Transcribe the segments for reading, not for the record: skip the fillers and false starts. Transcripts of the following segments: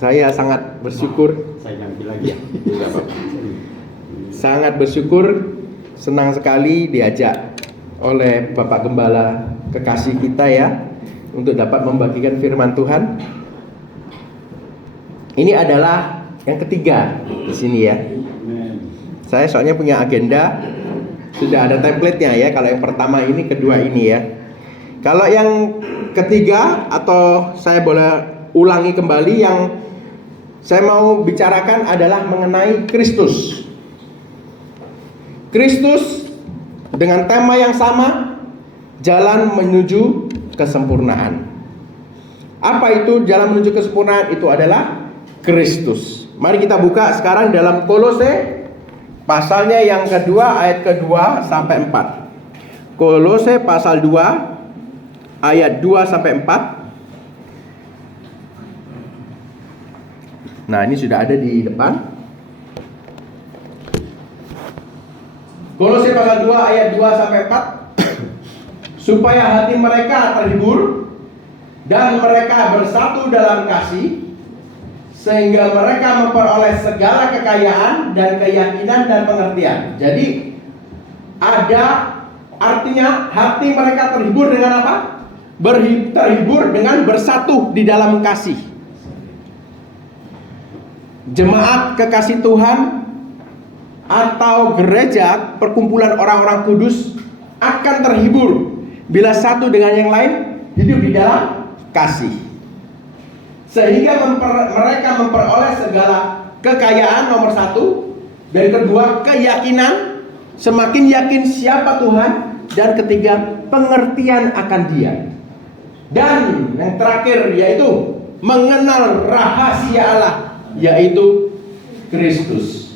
Saya sangat bersyukur. Saya ganti lagi. Sangat bersyukur, senang sekali diajak oleh Bapak Gembala kekasih kita ya untuk dapat membagikan firman Tuhan. Ini adalah yang ketiga di sini ya. Saya soalnya punya agenda, sudah ada template-nya ya. Kalau yang pertama ini, kedua ini ya. Kalau yang ketiga atau saya boleh ulangi kembali, yang saya mau bicarakan adalah mengenai Kristus. Kristus dengan tema yang sama, jalan menuju kesempurnaan. Apa itu jalan menuju kesempurnaan? Itu adalah Kristus. Mari kita buka sekarang dalam Kolose pasalnya yang kedua, ayat kedua sampai 4. Kolose pasal 2 ayat 2 sampai 4. Nah, ini sudah ada di depan. Kolose pasal 2 ayat 2 sampai 4. Supaya hati mereka terhibur dan mereka bersatu dalam kasih, sehingga mereka memperoleh segala kekayaan dan keyakinan dan pengertian. Jadi ada artinya hati mereka terhibur dengan apa? Terhibur dengan bersatu di dalam kasih. Jemaat kekasih Tuhan atau gereja, perkumpulan orang-orang kudus akan terhibur bila satu dengan yang lain hidup di dalam kasih, sehingga mereka memperoleh segala kekayaan, nomor satu, dan kedua keyakinan, semakin yakin siapa Tuhan, dan ketiga pengertian akan Dia, dan yang terakhir yaitu mengenal rahasia Allah, yaitu Kristus.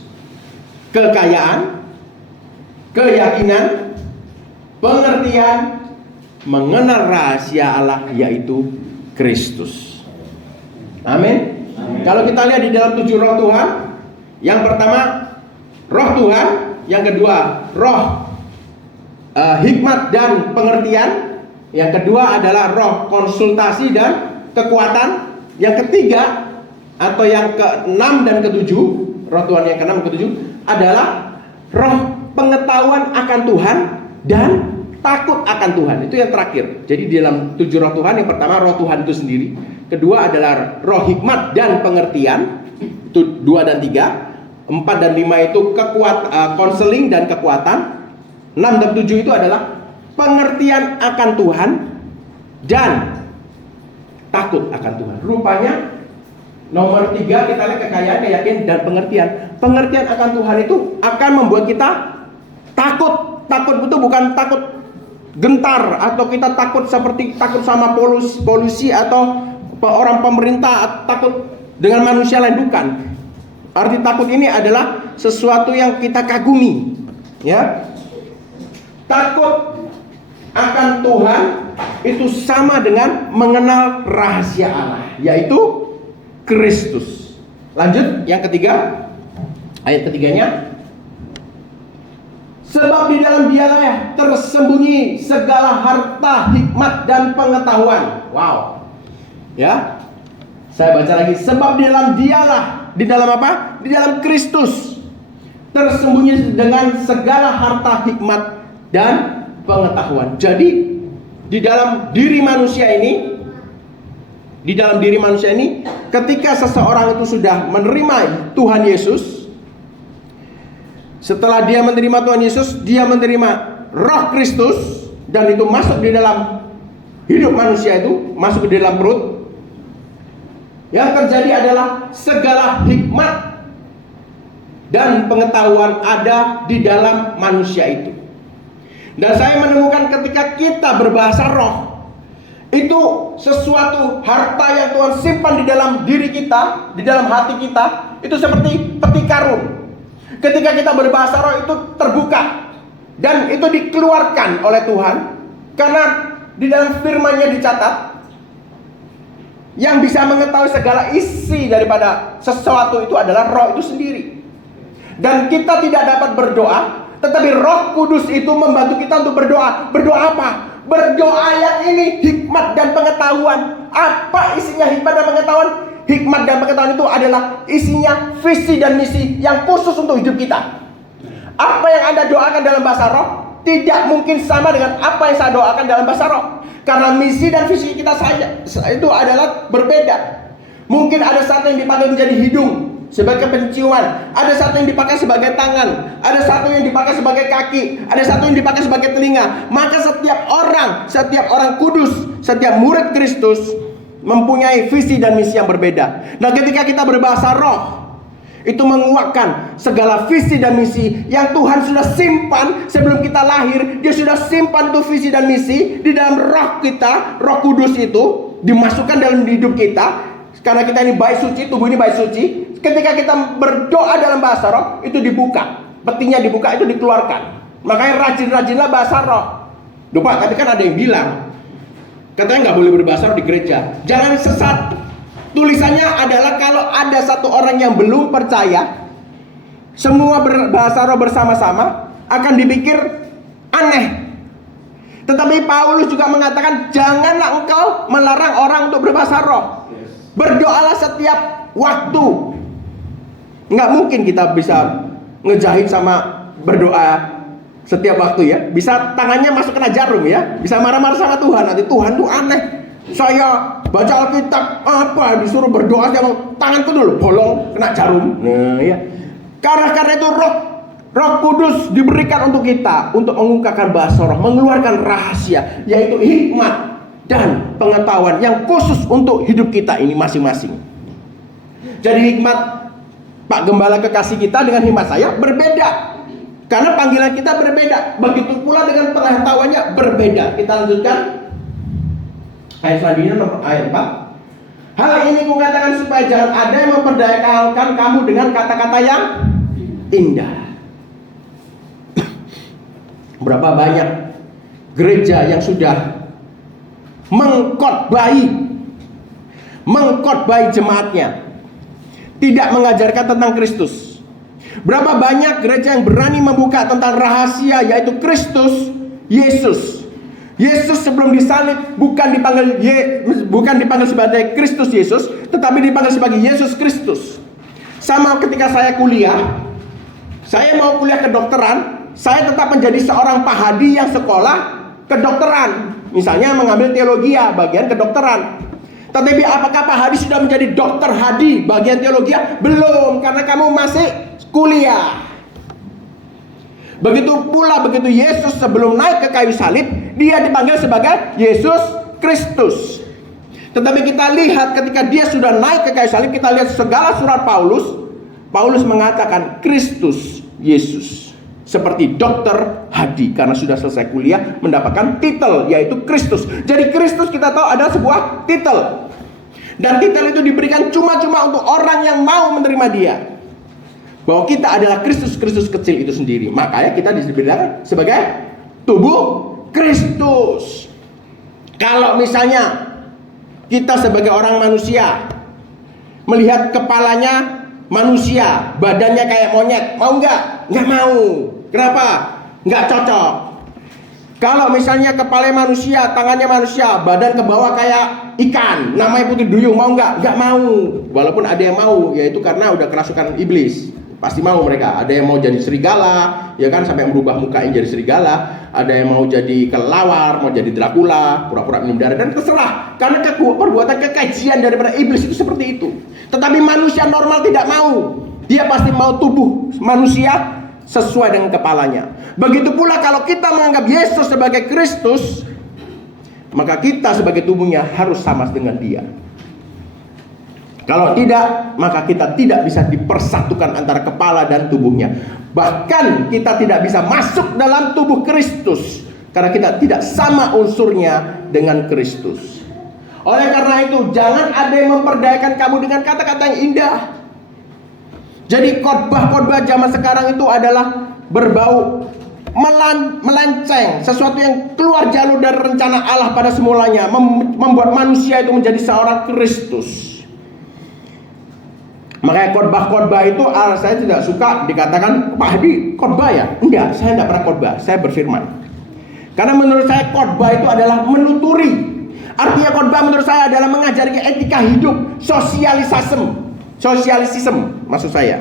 Kekayaan, keyakinan, pengertian, mengenal rahasia Allah, yaitu Kristus. Amin. Kalau kita lihat di dalam 7 roh Tuhan, yang pertama roh Tuhan, yang kedua roh hikmat dan pengertian, yang kedua adalah roh konsultasi dan kekuatan, yang ketiga atau yang ke-6 dan ke-7, roh Tuhan yang ke-6 dan ke-7 adalah roh pengetahuan akan Tuhan dan takut akan Tuhan. Itu yang terakhir. Jadi di dalam 7 roh Tuhan, yang pertama roh Tuhan itu sendiri, kedua adalah roh hikmat dan pengertian, itu 2 dan 3, 4 dan 5 itu konseling dan kekuatan, 6 dan 7 itu adalah pengertian akan Tuhan dan takut akan Tuhan. Rupanya nomor 3 kita lihat kekayaan, keyakinan, dan pengertian. Pengertian akan Tuhan itu akan membuat kita takut. Takut itu bukan takut gentar, atau kita takut seperti takut sama polusi atau orang pemerintah, takut dengan manusia lain, bukan. Arti takut ini adalah sesuatu yang kita kagumi, ya. Takut akan Tuhan itu sama dengan mengenal rahasia Allah, yaitu Kristus. Lanjut yang ketiga, ayat ketiganya. Sebab di dalam Dialah tersembunyi segala harta, hikmat, dan pengetahuan. Wow. Ya. Saya baca lagi. Sebab di dalam Dialah, di dalam apa? Di dalam Kristus tersembunyi dengan segala harta, hikmat, dan pengetahuan. Jadi di dalam diri manusia ini, ketika seseorang itu sudah menerima Tuhan Yesus, setelah dia menerima Tuhan Yesus, dia menerima roh Kristus, dan itu masuk di dalam hidup manusia, itu masuk di dalam perut. Yang terjadi adalah segala hikmat dan pengetahuan ada di dalam manusia itu. Dan saya menemukan ketika kita berbahasa roh, itu sesuatu harta yang Tuhan simpan di dalam diri kita, di dalam hati kita, itu seperti peti karung. Ketika kita berbahasa roh itu terbuka dan itu dikeluarkan oleh Tuhan, karena di dalam firman-Nya dicatat, yang bisa mengetahui segala isi daripada sesuatu itu adalah roh itu sendiri. Dan kita tidak dapat berdoa, tetapi Roh Kudus itu membantu kita untuk berdoa. Berdoa apa? Berdoa yang ini hikmat dan pengetahuan. Apa isinya hikmat dan pengetahuan, hikmat dan pengetahuan itu adalah isinya visi dan misi yang khusus untuk hidup kita. Apa yang Anda doakan dalam bahasa roh tidak mungkin sama dengan apa yang saya doakan dalam bahasa roh. Karena misi dan visi kita saja itu adalah berbeda. Mungkin ada satu yang dipakai menjadi hidung sebagai penciuman, ada satu yang dipakai sebagai tangan, ada satu yang dipakai sebagai kaki, ada satu yang dipakai sebagai telinga. Maka setiap orang kudus, setiap murid Kristus mempunyai visi dan misi yang berbeda. Nah, ketika kita berbahasa roh, itu menguatkan segala visi dan misi yang Tuhan sudah simpan sebelum kita lahir. Dia sudah simpan itu visi dan misi di dalam roh kita. Roh Kudus itu dimasukkan dalam hidup kita. Karena kita ini baik suci, tubuh ini baik suci. Ketika kita berdoa dalam bahasa roh, itu dibuka, petinya dibuka, itu dikeluarkan. Makanya rajin-rajinlah bahasa roh. Lupa, tapi kan ada yang bilang katanya nggak boleh berbahasa roh di gereja. Jangan sesat. Tulisannya adalah kalau ada satu orang yang belum percaya, semua berbahasa roh bersama-sama akan dipikir aneh. Tetapi Paulus juga mengatakan, janganlah engkau melarang orang untuk berbahasa roh. Berdoalah setiap waktu. Nggak mungkin kita bisa ngejahit sama berdoa setiap waktu ya. Bisa tangannya masuk kena jarum ya. Bisa marah-marah sama Tuhan. Nanti Tuhan tuh aneh. Saya baca Alkitab apa disuruh berdoa sama tanganku dulu bolong kena jarum. Nah ya. Karena itu Roh Kudus diberikan untuk kita untuk mengungkapkan bahasa roh, mengeluarkan rahasia, yaitu hikmat dan pengetahuan yang khusus untuk hidup kita ini masing-masing. Jadi hikmat Pak Gembala kekasih kita dengan hikmat saya berbeda, karena panggilan kita berbeda. Begitu pula dengan pengetahuannya berbeda. Kita lanjutkan ayat selanjutnya, ayat 4. Hal ini kukatakan supaya jangan ada yang memperdayakan kamu dengan kata-kata yang indah. Berapa banyak gereja yang sudah mengkhotbahi jemaatnya, tidak mengajarkan tentang Kristus. Berapa banyak gereja yang berani membuka tentang rahasia, yaitu Kristus Yesus. Yesus sebelum disalib bukan dipanggil sebagai Kristus Yesus, tetapi dipanggil sebagai Yesus Kristus. Sama ketika saya kuliah, saya mau kuliah kedokteran, saya tetap menjadi seorang pahadi yang sekolah kedokteran. Misalnya mengambil teologi bagian kedokteran. Tetapi apakah Pak Hadi sudah menjadi dokter Hadi bagian teologi? Belum, karena kamu masih kuliah. Begitu pula begitu Yesus sebelum naik ke kayu salib, dia dipanggil sebagai Yesus Kristus. Tetapi kita lihat ketika dia sudah naik ke kayu salib, kita lihat segala surat Paulus mengatakan Kristus Yesus. Seperti dokter Hadi, karena sudah selesai kuliah mendapatkan titel yaitu Kristus. Jadi Kristus kita tahu ada sebuah titel, dan titel itu diberikan cuma-cuma untuk orang yang mau menerima dia, bahwa kita adalah Kristus kecil itu sendiri. Makanya kita disebut sebagai tubuh Kristus. Kalau misalnya kita sebagai orang manusia melihat kepalanya manusia, badannya kayak monyet, mau nggak? Nggak mau. Kenapa? Nggak cocok. Kalau misalnya kepala manusia, tangannya manusia, badan ke bawah kayak ikan, namanya putih duyung, mau nggak? Nggak mau. Walaupun ada yang mau, yaitu karena udah kerasukan iblis. Pasti mau mereka. Ada yang mau jadi serigala, ya kan, sampai merubah mukanya jadi serigala. Ada yang mau jadi kelawar, mau jadi Dracula, pura-pura minum darah, dan terserah. Karena perbuatan kekejian daripada iblis itu seperti itu. Tetapi manusia normal tidak mau. Dia pasti mau tubuh manusia sesuai dengan kepalanya. Begitu pula kalau kita menganggap Yesus sebagai Kristus, maka kita sebagai tubuhnya harus sama dengan dia. Kalau tidak, maka kita tidak bisa dipersatukan antara kepala dan tubuhnya. Bahkan kita tidak bisa masuk dalam tubuh Kristus, karena kita tidak sama unsurnya dengan Kristus. Oleh karena itu, jangan ada yang memperdayakan kamu dengan kata-kata yang indah. Jadi khotbah zaman sekarang itu adalah berbau melenceng, sesuatu yang keluar jalur dari rencana Allah pada semulanya, membuat manusia itu menjadi seorang Kristus. Makanya khotbah itu saya tidak suka dikatakan Pak Hadi khotbah ya. Enggak, saya tidak pernah khotbah, saya berfirman. Karena menurut saya khotbah itu adalah menuturi Artinya khotbah menurut saya adalah mengajari etika hidup, sosialisism maksud saya.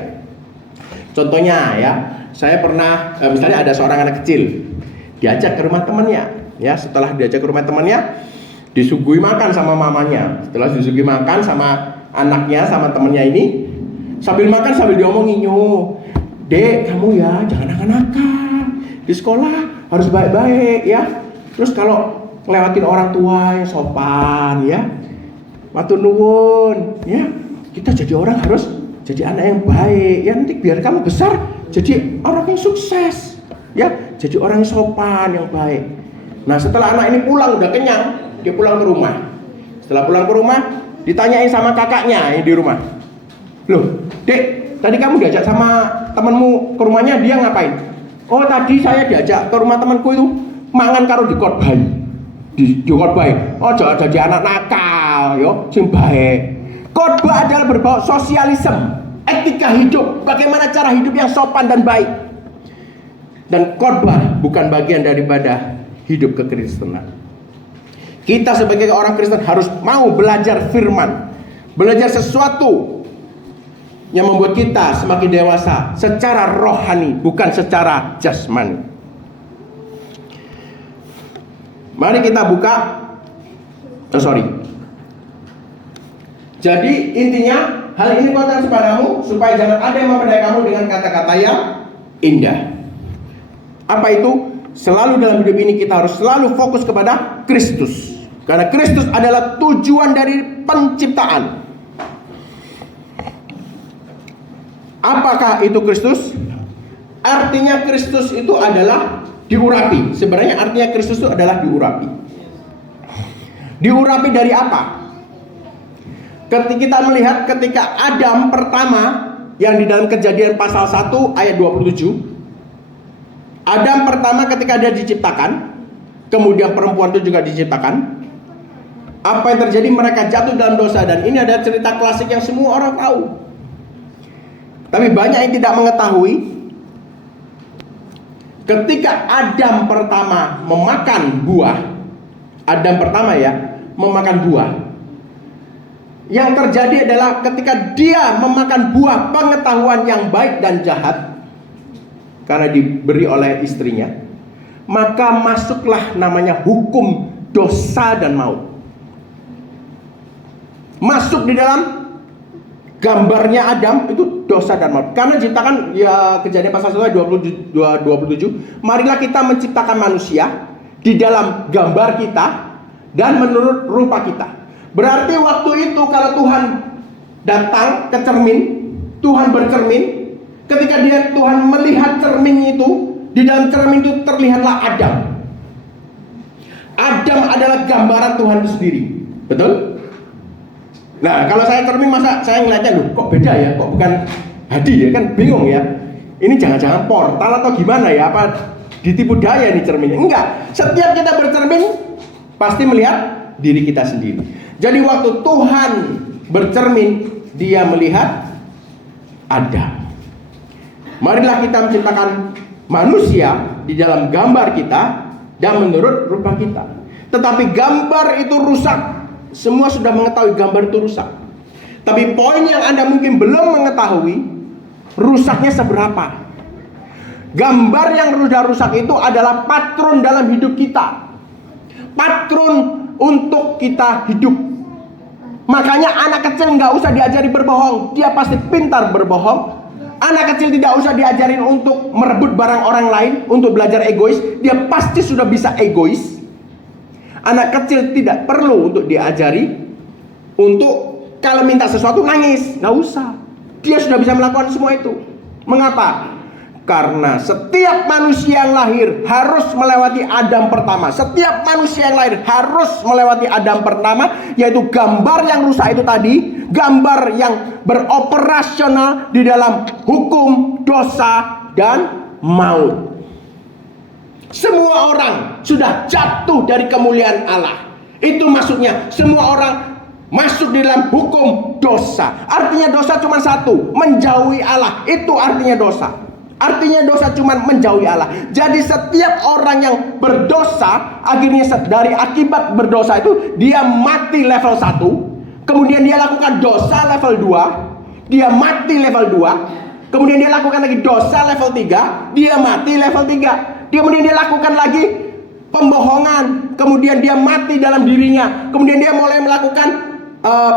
Contohnya ya, saya pernah misalnya ada seorang anak kecil diajak ke rumah temannya, ya setelah diajak ke rumah temannya disuguhi makan sama mamanya. Setelah disuguhi makan sama anaknya sama temannya ini, sambil makan sambil diomongin, "Dek, kamu ya jangan nakal-nakal. Di sekolah harus baik-baik ya. Terus kalau ngelewatin orang tua yang sopan ya, matur nuwun ya. Kita jadi orang harus jadi anak yang baik ya, nanti biar kamu besar jadi orang yang sukses ya, jadi orang yang sopan yang baik." Nah setelah anak ini pulang udah kenyang, dia pulang ke rumah. Setelah pulang ke rumah ditanyain sama kakaknya yang di rumah, "Loh Dek, tadi kamu diajak sama temanmu ke rumahnya, dia ngapain?" "Oh tadi saya diajak ke rumah temanku itu mangan karo dikotbahi." Dikotbahi, "Oh jangan jadi anak nakal yo, sing baik." Khotbah adalah berbau sosialisme, etika hidup, bagaimana cara hidup yang sopan dan baik. Dan khotbah bukan bagian daripada hidup kekristenan. Kita sebagai orang Kristen harus mau belajar firman, belajar sesuatu yang membuat kita semakin dewasa secara rohani, bukan secara jasmani. Mari kita buka. Jadi intinya, hal ini kuatkan kepadamu supaya jangan ada yang memperdaya kamu dengan kata-kata yang indah. Apa itu? Selalu dalam hidup ini kita harus selalu fokus kepada Kristus, karena Kristus adalah tujuan dari penciptaan. Apakah itu Kristus? Artinya Kristus itu adalah diurapi. Sebenarnya artinya Kristus itu adalah diurapi. Diurapi dari apa? Ketika kita melihat ketika Adam pertama yang di dalam Kejadian pasal 1 ayat 27, Adam pertama ketika dia diciptakan, kemudian perempuan itu juga diciptakan, apa yang terjadi? Mereka jatuh dalam dosa. Dan ini ada cerita klasik yang semua orang tahu, tapi banyak yang tidak mengetahui. Ketika Adam pertama memakan buah, Adam pertama ya memakan buah, yang terjadi adalah ketika dia memakan buah pengetahuan yang baik dan jahat, karena diberi oleh istrinya, maka masuklah namanya hukum dosa dan maut. Masuk di dalam gambarnya Adam itu dosa dan maut. Karena ciptakan ya, Kejadian pasal 1 27, marilah kita menciptakan manusia di dalam gambar kita dan menurut rupa kita. Berarti waktu itu kalau Tuhan datang ke cermin, Tuhan bercermin, ketika Tuhan melihat cermin itu, di dalam cermin itu terlihatlah Adam. Adam adalah gambaran Tuhan itu sendiri. Betul? Nah, kalau saya cermin, masa saya ngeliatnya, loh kok beda ya, kok bukan Hadi ya, kan bingung ya. Ini jangan-jangan portal atau gimana ya, apa ditipu daya nih cerminnya. Enggak, setiap kita bercermin pasti melihat diri kita sendiri. Jadi waktu Tuhan bercermin, dia melihat Adam. Marilah kita menciptakan manusia di dalam gambar kita dan menurut rupa kita. Tetapi gambar itu rusak. Semua sudah mengetahui gambar itu rusak. Tapi poin yang Anda mungkin belum mengetahui, rusaknya seberapa. Gambar yang sudah rusak itu adalah patron dalam hidup kita, patron untuk kita hidup. Makanya anak kecil nggak usah diajari berbohong, dia pasti pintar berbohong. Anak kecil tidak usah diajarin untuk merebut barang orang lain, untuk belajar egois, dia pasti sudah bisa egois. Anak kecil tidak perlu untuk diajari untuk kalau minta sesuatu nangis, nggak usah. Dia sudah bisa melakukan semua itu. Mengapa? Karena setiap manusia yang lahir harus melewati Adam pertama. Setiap manusia yang lahir harus melewati Adam pertama, yaitu gambar yang rusak itu tadi, gambar yang beroperasional di dalam hukum, dosa, dan maut. Semua orang sudah jatuh dari kemuliaan Allah. Itu maksudnya, semua orang masuk di dalam hukum dosa. Artinya dosa cuma satu, menjauhi Allah. Itu artinya dosa. Artinya dosa cuma menjauhi Allah. Jadi setiap orang yang berdosa, akhirnya dari akibat berdosa itu dia mati level 1, kemudian dia lakukan dosa level 2, dia mati level 2, kemudian dia lakukan lagi dosa level 3, dia mati level 3. Kemudian dia lakukan lagi pembohongan, kemudian dia mati dalam dirinya, kemudian dia mulai melakukan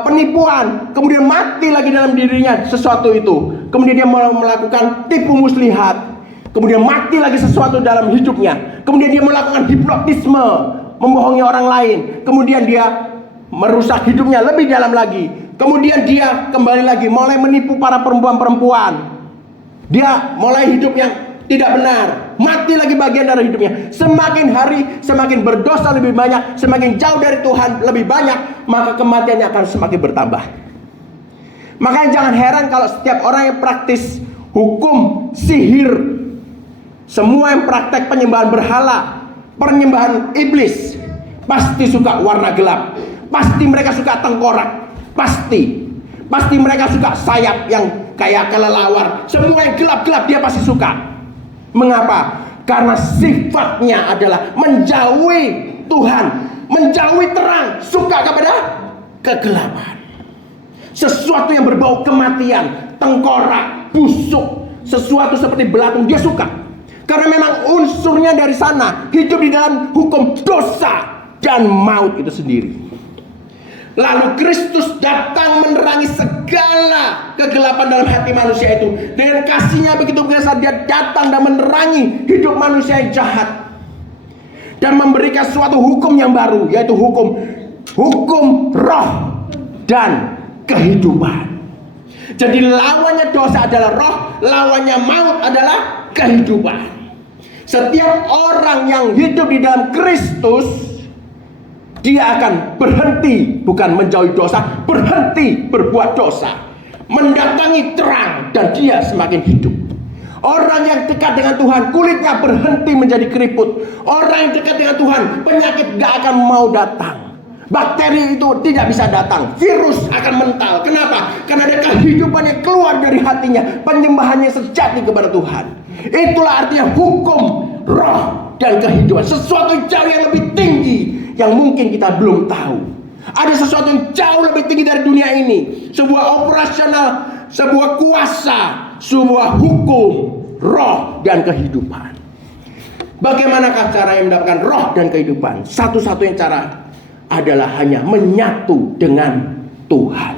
penipuan, kemudian mati lagi dalam dirinya sesuatu itu, kemudian dia melakukan tipu muslihat, kemudian mati lagi sesuatu dalam hidupnya, kemudian dia melakukan hipnotisme, membohongi orang lain, kemudian dia merusak hidupnya lebih dalam lagi, kemudian dia kembali lagi mulai menipu para perempuan-perempuan, dia mulai hidup yang tidak benar, mati lagi bagian dari hidupnya. Semakin hari semakin berdosa lebih banyak, semakin jauh dari Tuhan lebih banyak, maka kematiannya akan semakin bertambah. Makanya jangan heran kalau setiap orang yang praktis hukum sihir, semua yang praktek penyembahan berhala, penyembahan iblis, pasti suka warna gelap, pasti mereka suka tengkorak, pasti mereka suka sayap yang kayak kelelawar, semua yang gelap-gelap dia pasti suka. Mengapa? Karena sifatnya adalah menjauhi Tuhan, menjauhi terang, suka kepada kegelapan. Sesuatu yang berbau kematian, tengkorak, busuk, sesuatu seperti belatung dia suka. Karena memang unsurnya dari sana, hidup di dalam hukum dosa dan maut itu sendiri. Lalu Kristus datang menerangi segala kegelapan dalam hati manusia itu. Dengan kasihnya begitu besar, dia datang dan menerangi hidup manusia yang jahat, dan memberikan suatu hukum yang baru, yaitu hukum roh dan kehidupan. Jadi lawannya dosa adalah roh, lawannya maut adalah kehidupan. Setiap orang yang hidup di dalam Kristus, dia akan berhenti, bukan menjauhi dosa, berhenti berbuat dosa, mendatangi terang, dan dia semakin hidup. Orang yang dekat dengan Tuhan, kulitnya berhenti menjadi keriput. Orang yang dekat dengan Tuhan, penyakit gak akan mau datang, bakteri itu tidak bisa datang, virus akan mental. Kenapa? Karena ada kehidupan yang keluar dari hatinya, penyembahannya sejati kepada Tuhan. Itulah artinya hukum roh dan kehidupan. Sesuatu jauh yang lebih tinggi yang mungkin kita belum tahu. Ada sesuatu yang jauh lebih tinggi dari dunia ini. Sebuah operasional, sebuah kuasa, sebuah hukum roh dan kehidupan. Bagaimanakah cara yang mendapatkan roh dan kehidupan? Satu-satunya cara adalah hanya menyatu dengan Tuhan.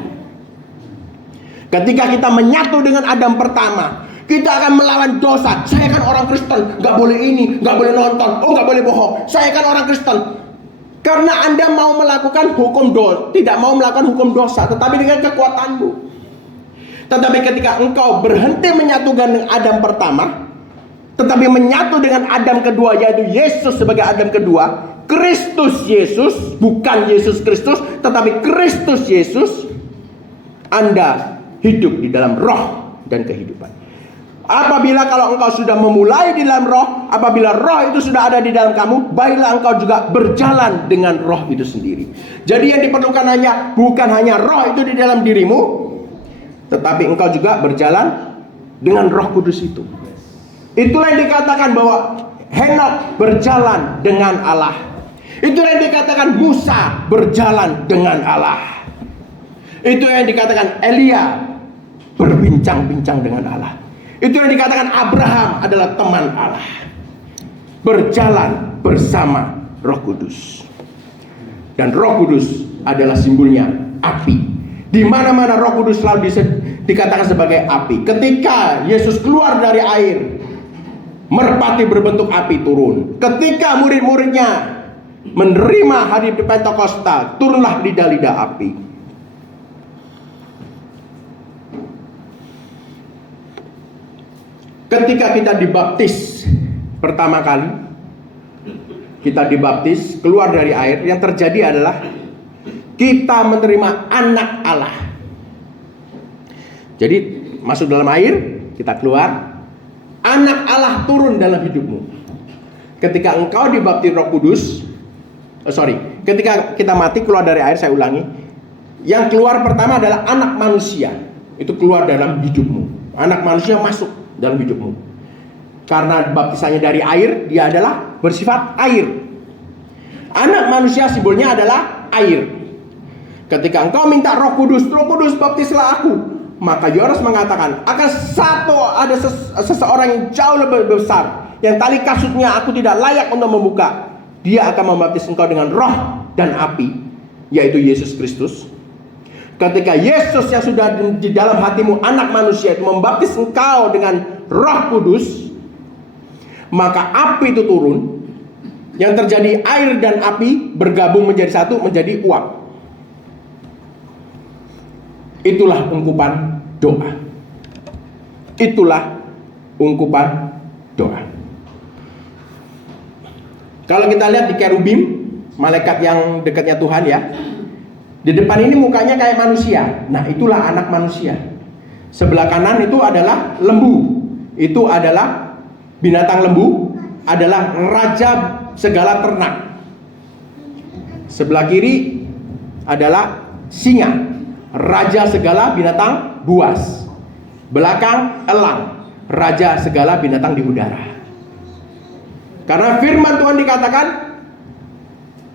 Ketika kita menyatu dengan Adam pertama, kita akan melawan dosa. Saya kan orang Kristen, gak boleh ini, gak boleh nonton, gak boleh bohong. Saya kan orang Kristen. Karena Anda mau melakukan hukum dosa, tidak mau melakukan hukum dosa, tetapi dengan kekuatanmu. Tetapi ketika engkau berhenti menyatu dengan Adam pertama, tetapi menyatu dengan Adam kedua, yaitu Yesus sebagai Adam kedua, Kristus Yesus, bukan Yesus Kristus, tetapi Kristus Yesus, Anda hidup di dalam roh dan kehidupan. Apabila kalau engkau sudah memulai di dalam roh, apabila roh itu sudah ada di dalam kamu, baiklah engkau juga berjalan dengan roh itu sendiri. Jadi yang diperlukan bukan hanya roh itu di dalam dirimu, tetapi engkau juga berjalan dengan Roh Kudus itu. Itulah yang dikatakan bahwa Henok berjalan dengan Allah. Itulah yang dikatakan Musa berjalan dengan Allah. Itu yang dikatakan Elia berbincang-bincang dengan Allah. Itu yang dikatakan Abraham adalah teman Allah, berjalan bersama Roh Kudus. Dan Roh Kudus adalah simbolnya api. Di mana-mana Roh Kudus selalu dikatakan sebagai api. Ketika Yesus keluar dari air, merpati berbentuk api turun. Ketika murid-muridnya menerima hari Pentakosta, turunlah lidah-lidah api. Ketika kita dibaptis pertama kali, kita dibaptis keluar dari air, yang terjadi adalah kita menerima anak Allah. Jadi masuk dalam air, kita keluar, anak Allah turun dalam hidupmu. Ketika engkau dibaptis Roh Kudus, ketika kita mati keluar dari air, saya ulangi, yang keluar pertama adalah anak manusia, itu keluar dalam hidupmu. Anak manusia masuk dalam hidupmu. Karena baptisannya dari air, dia adalah bersifat air. Anak manusia simbolnya adalah air. Ketika engkau minta Roh Kudus baptislah aku, maka Yohanes mengatakan akan ada seseorang yang jauh lebih besar, yang tali kasutnya aku tidak layak untuk membuka. Dia akan membaptis engkau dengan roh dan api, yaitu Yesus Kristus. Ketika Yesus yang sudah di dalam hatimu, anak manusia itu, membaptis engkau dengan Roh Kudus, maka api itu turun. Yang terjadi, air dan api bergabung menjadi satu, menjadi uap. Itulah ungkupan doa. Itulah ungkupan doa. Kalau kita lihat di kerubim, malaikat yang dekatnya Tuhan ya, di depan ini mukanya kayak manusia. Nah, itulah anak manusia. Sebelah kanan itu adalah lembu. Itu adalah binatang lembu, adalah raja segala ternak. Sebelah kiri adalah singa, raja segala binatang buas. Belakang elang, raja segala binatang di udara. Karena firman Tuhan dikatakan,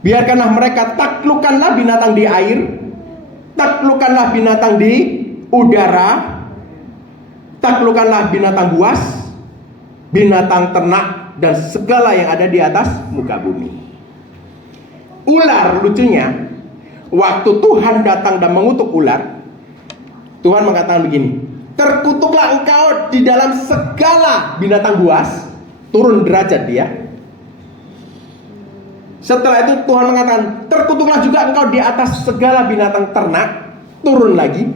biarkanlah mereka taklukkanlah binatang di air, taklukkanlah binatang di udara, taklukkanlah binatang buas, binatang ternak, dan segala yang ada di atas muka bumi. Ular, lucunya, waktu Tuhan datang dan mengutuk ular, Tuhan mengatakan begini, terkutuklah engkau di dalam segala binatang buas, turun derajat dia. Setelah itu Tuhan mengatakan, terkutuklah juga engkau di atas segala binatang ternak, turun lagi.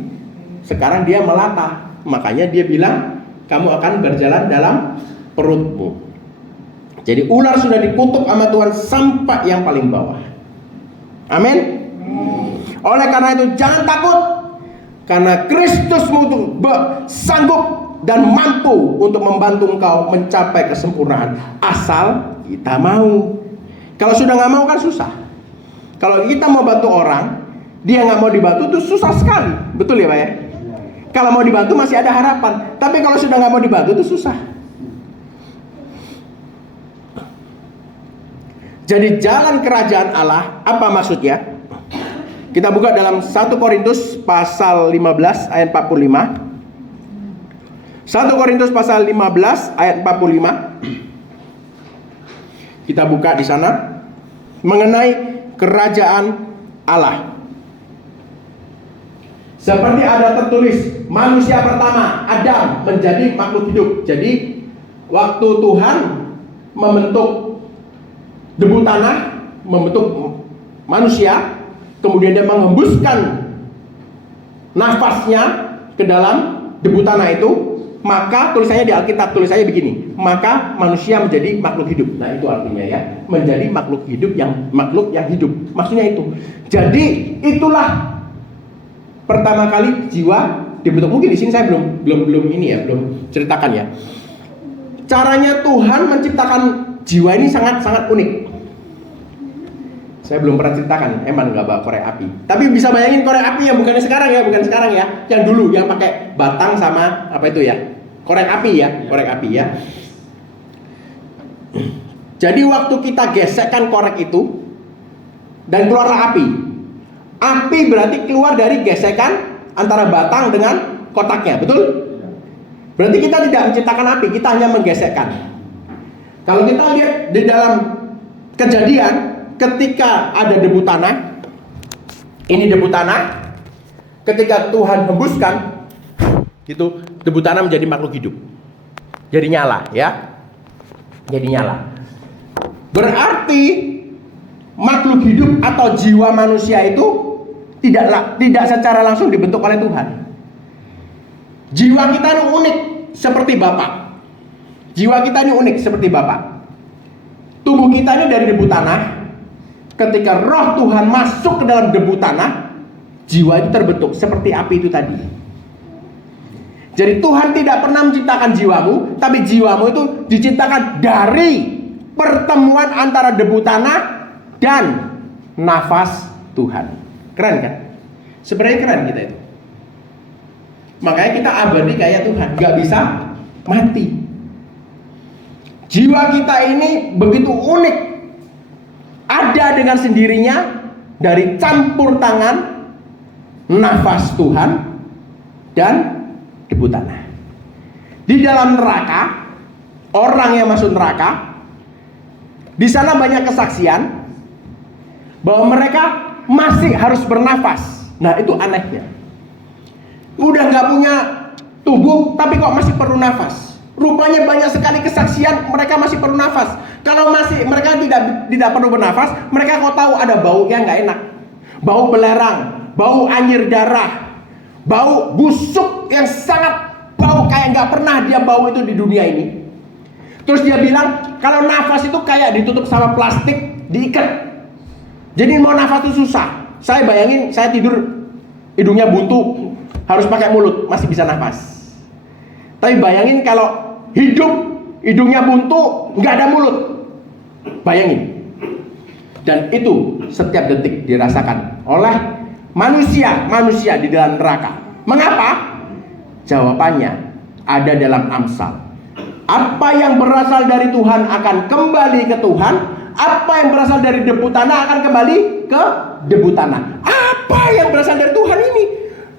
Sekarang dia melata, makanya dia bilang, kamu akan berjalan dalam perutmu. Jadi ular sudah dikutuk sama Tuhan sampai yang paling bawah. Amin. Oleh karena itu jangan takut, karena Kristusmu itu sanggup dan mampu untuk membantu engkau mencapai kesempurnaan, asal kita mau. Kalau sudah nggak mau kan susah. Kalau kita mau bantu orang, dia nggak mau dibantu itu susah sekali, betul ya Pak ya? Kalau mau dibantu masih ada harapan, tapi kalau sudah nggak mau dibantu itu susah. Jadi jalan kerajaan Allah, apa maksudnya? Kita buka dalam 1 Korintus pasal 15 ayat 45. 1 Korintus pasal 15 ayat 45. Kita buka di sana mengenai kerajaan Allah. Seperti ada tertulis, manusia pertama Adam menjadi makhluk hidup. Jadi waktu Tuhan membentuk debu tanah, membentuk manusia, kemudian dia menghembuskan nafasnya ke dalam debu tanah itu, maka tulisannya di Alkitab, tulisannya begini, maka manusia menjadi makhluk hidup. Nah itu artinya ya, menjadi makhluk yang hidup. Maksudnya itu. Jadi itulah pertama kali jiwa dibentuk. Mungkin di sini saya belum ceritakan ya. Caranya Tuhan menciptakan jiwa ini sangat unik. Saya belum pernah ceritakan, emang nggak bawa korek api. Tapi bisa bayangin korek api yang bukan sekarang ya, yang dulu yang pakai batang sama apa itu ya, korek api ya. Jadi waktu kita gesekkan korek itu dan keluarlah api. Api berarti keluar dari gesekan antara batang dengan kotaknya, betul? Berarti kita tidak menciptakan api, kita hanya menggesekkan. Kalau kita lihat di dalam Kejadian, ketika ada debu tanah, ini debu tanah, ketika Tuhan hembuskan, gitu, debu tanah menjadi makhluk hidup, jadi nyala, ya, jadi nyala. Berarti makhluk hidup atau jiwa manusia itu tidak secara langsung dibentuk oleh Tuhan. Jiwa kita ini unik seperti Bapa. Jiwa kita ini unik seperti Bapa. Tubuh kita ini dari debu tanah. Ketika roh Tuhan masuk ke dalam debu tanah, jiwa itu terbentuk seperti api itu tadi. Jadi Tuhan tidak pernah menciptakan jiwamu, tapi jiwamu itu diciptakan dari pertemuan antara debu tanah dan nafas Tuhan. Keren kan? Sebenarnya keren kita itu. Makanya kita abadi kayak Tuhan, gak bisa mati. Jiwa kita ini begitu unik, ada dengan sendirinya dari campur tangan nafas Tuhan dan debu tanah. Di dalam neraka, orang yang masuk neraka, di sana banyak kesaksian bahwa mereka masih harus bernafas. Nah, itu anehnya. Udah nggak punya tubuh, tapi kok masih perlu nafas. Rupanya banyak sekali kesaksian mereka masih perlu nafas. Kalau masih mereka tidak perlu bernafas, mereka kok tahu ada bau yang nggak enak, bau belerang, bau anyir darah, bau busuk yang sangat bau kayak nggak pernah dia bau itu di dunia ini. Terus dia bilang kalau nafas itu kayak ditutup sama plastik, diikat. Jadi mau nafas itu susah. Saya bayangin saya tidur hidungnya buntu, harus pakai mulut masih bisa nafas. Tapi bayangin kalau hidup hidungnya buntu nggak ada mulut, bayangin. Dan itu setiap detik dirasakan oleh manusia di dalam neraka. Mengapa? Jawabannya ada dalam Amsal. Apa yang berasal dari Tuhan akan kembali ke Tuhan. Apa yang berasal dari debu tanah akan kembali ke debu tanah. Apa yang berasal dari Tuhan ini?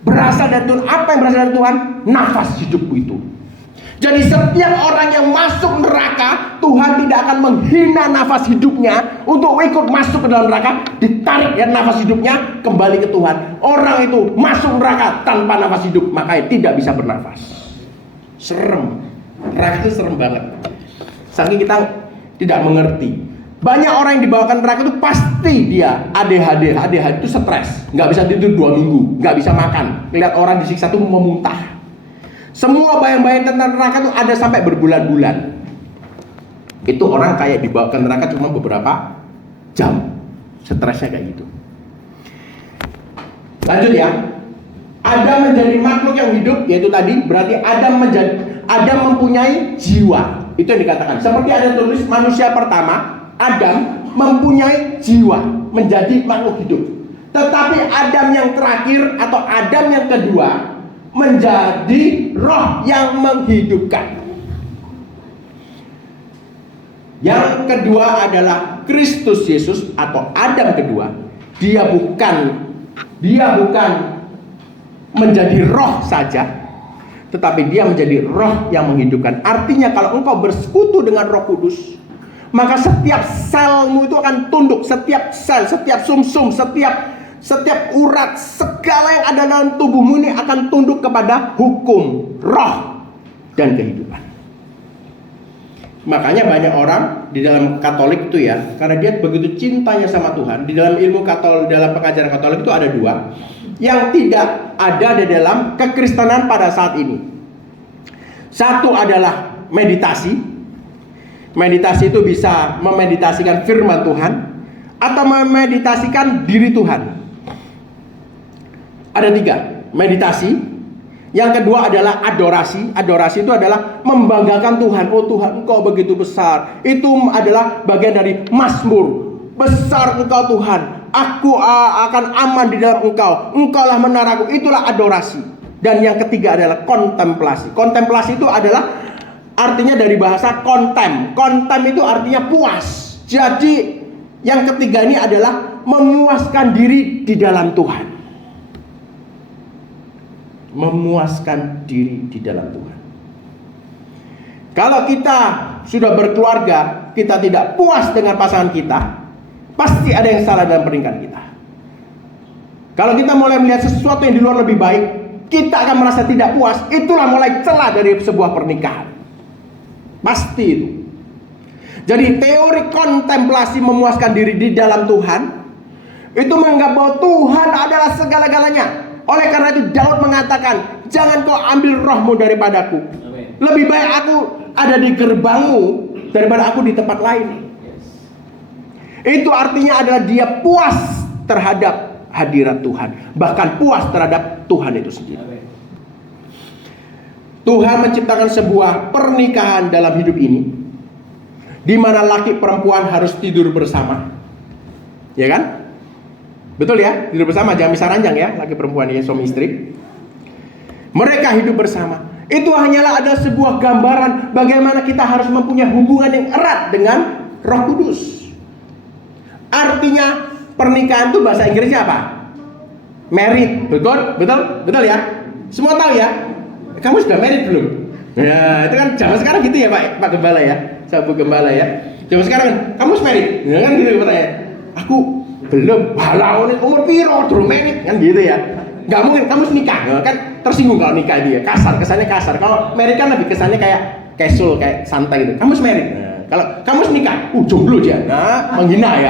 Berasal dari Tuhan. Apa yang berasal dari Tuhan? Nafas hidupku itu. Jadi setiap orang yang masuk neraka, Tuhan tidak akan menghina nafas hidupnya untuk ikut masuk ke dalam neraka. Ditarik ya nafas hidupnya kembali ke Tuhan. Orang itu masuk neraka tanpa nafas hidup, makanya tidak bisa bernafas. Serem. Neraka itu serem banget. Saking kita tidak mengerti. Banyak orang yang dibawakan neraka itu pasti dia ADHD. ADHD itu stres, nggak bisa tidur 2 minggu, nggak bisa makan. Lihat orang disiksa tuh mau muntah. Semua bayang-bayang tentang neraka itu ada sampai berbulan-bulan. Itu orang kayak dibawa ke neraka cuma beberapa jam. Stresnya kayak gitu. Lanjut ya. Adam menjadi makhluk yang hidup, yaitu tadi berarti Adam mempunyai jiwa. Itu yang dikatakan. Seperti ada tulis manusia pertama, Adam mempunyai jiwa, menjadi makhluk hidup. Tetapi Adam yang terakhir atau Adam yang kedua menjadi roh yang menghidupkan. Yang kedua adalah Kristus Yesus atau Adam kedua. Dia bukan menjadi roh saja, tetapi dia menjadi roh yang menghidupkan. Artinya kalau engkau bersekutu dengan Roh Kudus, maka setiap selmu itu akan tunduk. Setiap sel, setiap sumsum, setiap urat, segala yang ada dalam tubuhmu ini akan tunduk kepada hukum, roh, dan kehidupan. Makanya banyak orang di dalam Katolik itu ya, karena dia begitu cintanya sama Tuhan. Di dalam ilmu Katolik, dalam pengajaran Katolik itu ada 2 yang tidak ada di dalam kekristenan pada saat ini. Satu adalah meditasi. Meditasi itu bisa memeditasikan firman Tuhan atau memeditasikan diri Tuhan. Ada 3, meditasi. Yang kedua adalah adorasi. Adorasi itu adalah membanggakan Tuhan. Oh Tuhan, Engkau begitu besar. Itu adalah bagian dari mazmur. Besar Engkau Tuhan, aku akan aman di dalam Engkau. Engkaulah menaraku. Itulah adorasi. Dan yang ketiga adalah kontemplasi. Kontemplasi itu adalah artinya dari bahasa kontem. Kontem itu artinya puas. Jadi yang ketiga ini adalah memuaskan diri di dalam Tuhan. Memuaskan diri di dalam Tuhan. Kalau kita sudah berkeluarga, kita tidak puas dengan pasangan kita, pasti ada yang salah dalam pernikahan kita. Kalau kita mulai melihat sesuatu yang di luar lebih baik, kita akan merasa tidak puas. Itulah mulai celah dari sebuah pernikahan. Pasti itu. Jadi teori kontemplasi memuaskan diri di dalam Tuhan itu menganggap bahwa Tuhan adalah segala-galanya. Oleh karena itu Daud mengatakan, jangan kau ambil rohmu daripadaku. Lebih baik aku ada di gerbangmu daripada aku di tempat lain. Itu artinya adalah dia puas terhadap hadirat Tuhan, bahkan puas terhadap Tuhan itu sendiri. Tuhan menciptakan sebuah pernikahan dalam hidup ini, di mana laki perempuan harus tidur bersama, ya kan? Betul ya, tidur bersama, jangan bisa ranjang ya, laki perempuan ya, suami istri. Mereka hidup bersama. Itu hanyalah ada sebuah gambaran bagaimana kita harus mempunyai hubungan yang erat dengan Roh Kudus. Artinya pernikahan itu bahasa Inggrisnya apa? Married, betul ya? Semua tahu ya? Kamu sudah married belum? Ya, itu kan zaman sekarang gitu ya Pak Gembala ya, Sabu Gembala ya. Zaman sekarang kan, kamu married? Ya kan gitu katanya. Aku belum. Walau umur piro belum married kan gitu ya. Gak mungkin kamu nikah, ya, kan tersinggung kalau nikah dia kasar, kesannya kasar. Kalau married kan lebih kesannya kayak casual, kayak santai gitu. Kamu married? Nah, kalau kamu nikah, jomblo aja. Nah, menghina.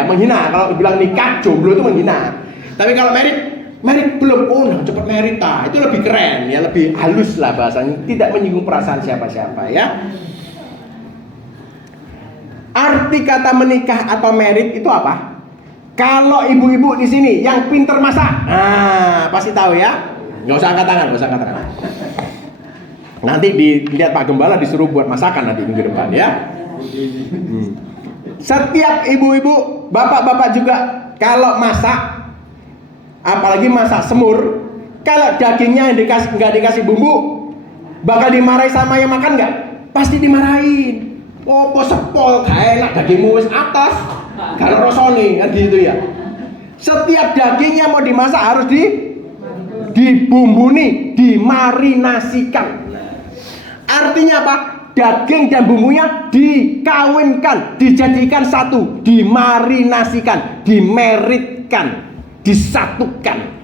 Kalau bilang nikah, jomblo itu menghina. Tapi kalau married belum, nah cepat married itu lebih keren ya, lebih halus lah bahasanya, tidak menyinggung perasaan siapa-siapa ya. Arti kata menikah atau married itu apa? Kalau ibu-ibu di sini yang pinter masak, pasti tahu ya. Nggak usah angkat tangan. Nanti dilihat Pak Gembala disuruh buat masakan nanti minggu depan ya. Setiap ibu-ibu, bapak-bapak juga kalau masak, apalagi masak semur, kalau dagingnya nggak dikasih bumbu, bakal dimarahi sama yang makan nggak? Pasti dimarahin. Opo sepol, gak enak dagingmu wis atas, gak rasane kan gitu ya. Setiap dagingnya mau dimasak harus dibumbuni, dimarinasikan. Artinya apa? Daging dan bumbunya dikawinkan, dijadikan satu, dimarinasikan, dimeritkan, disatukan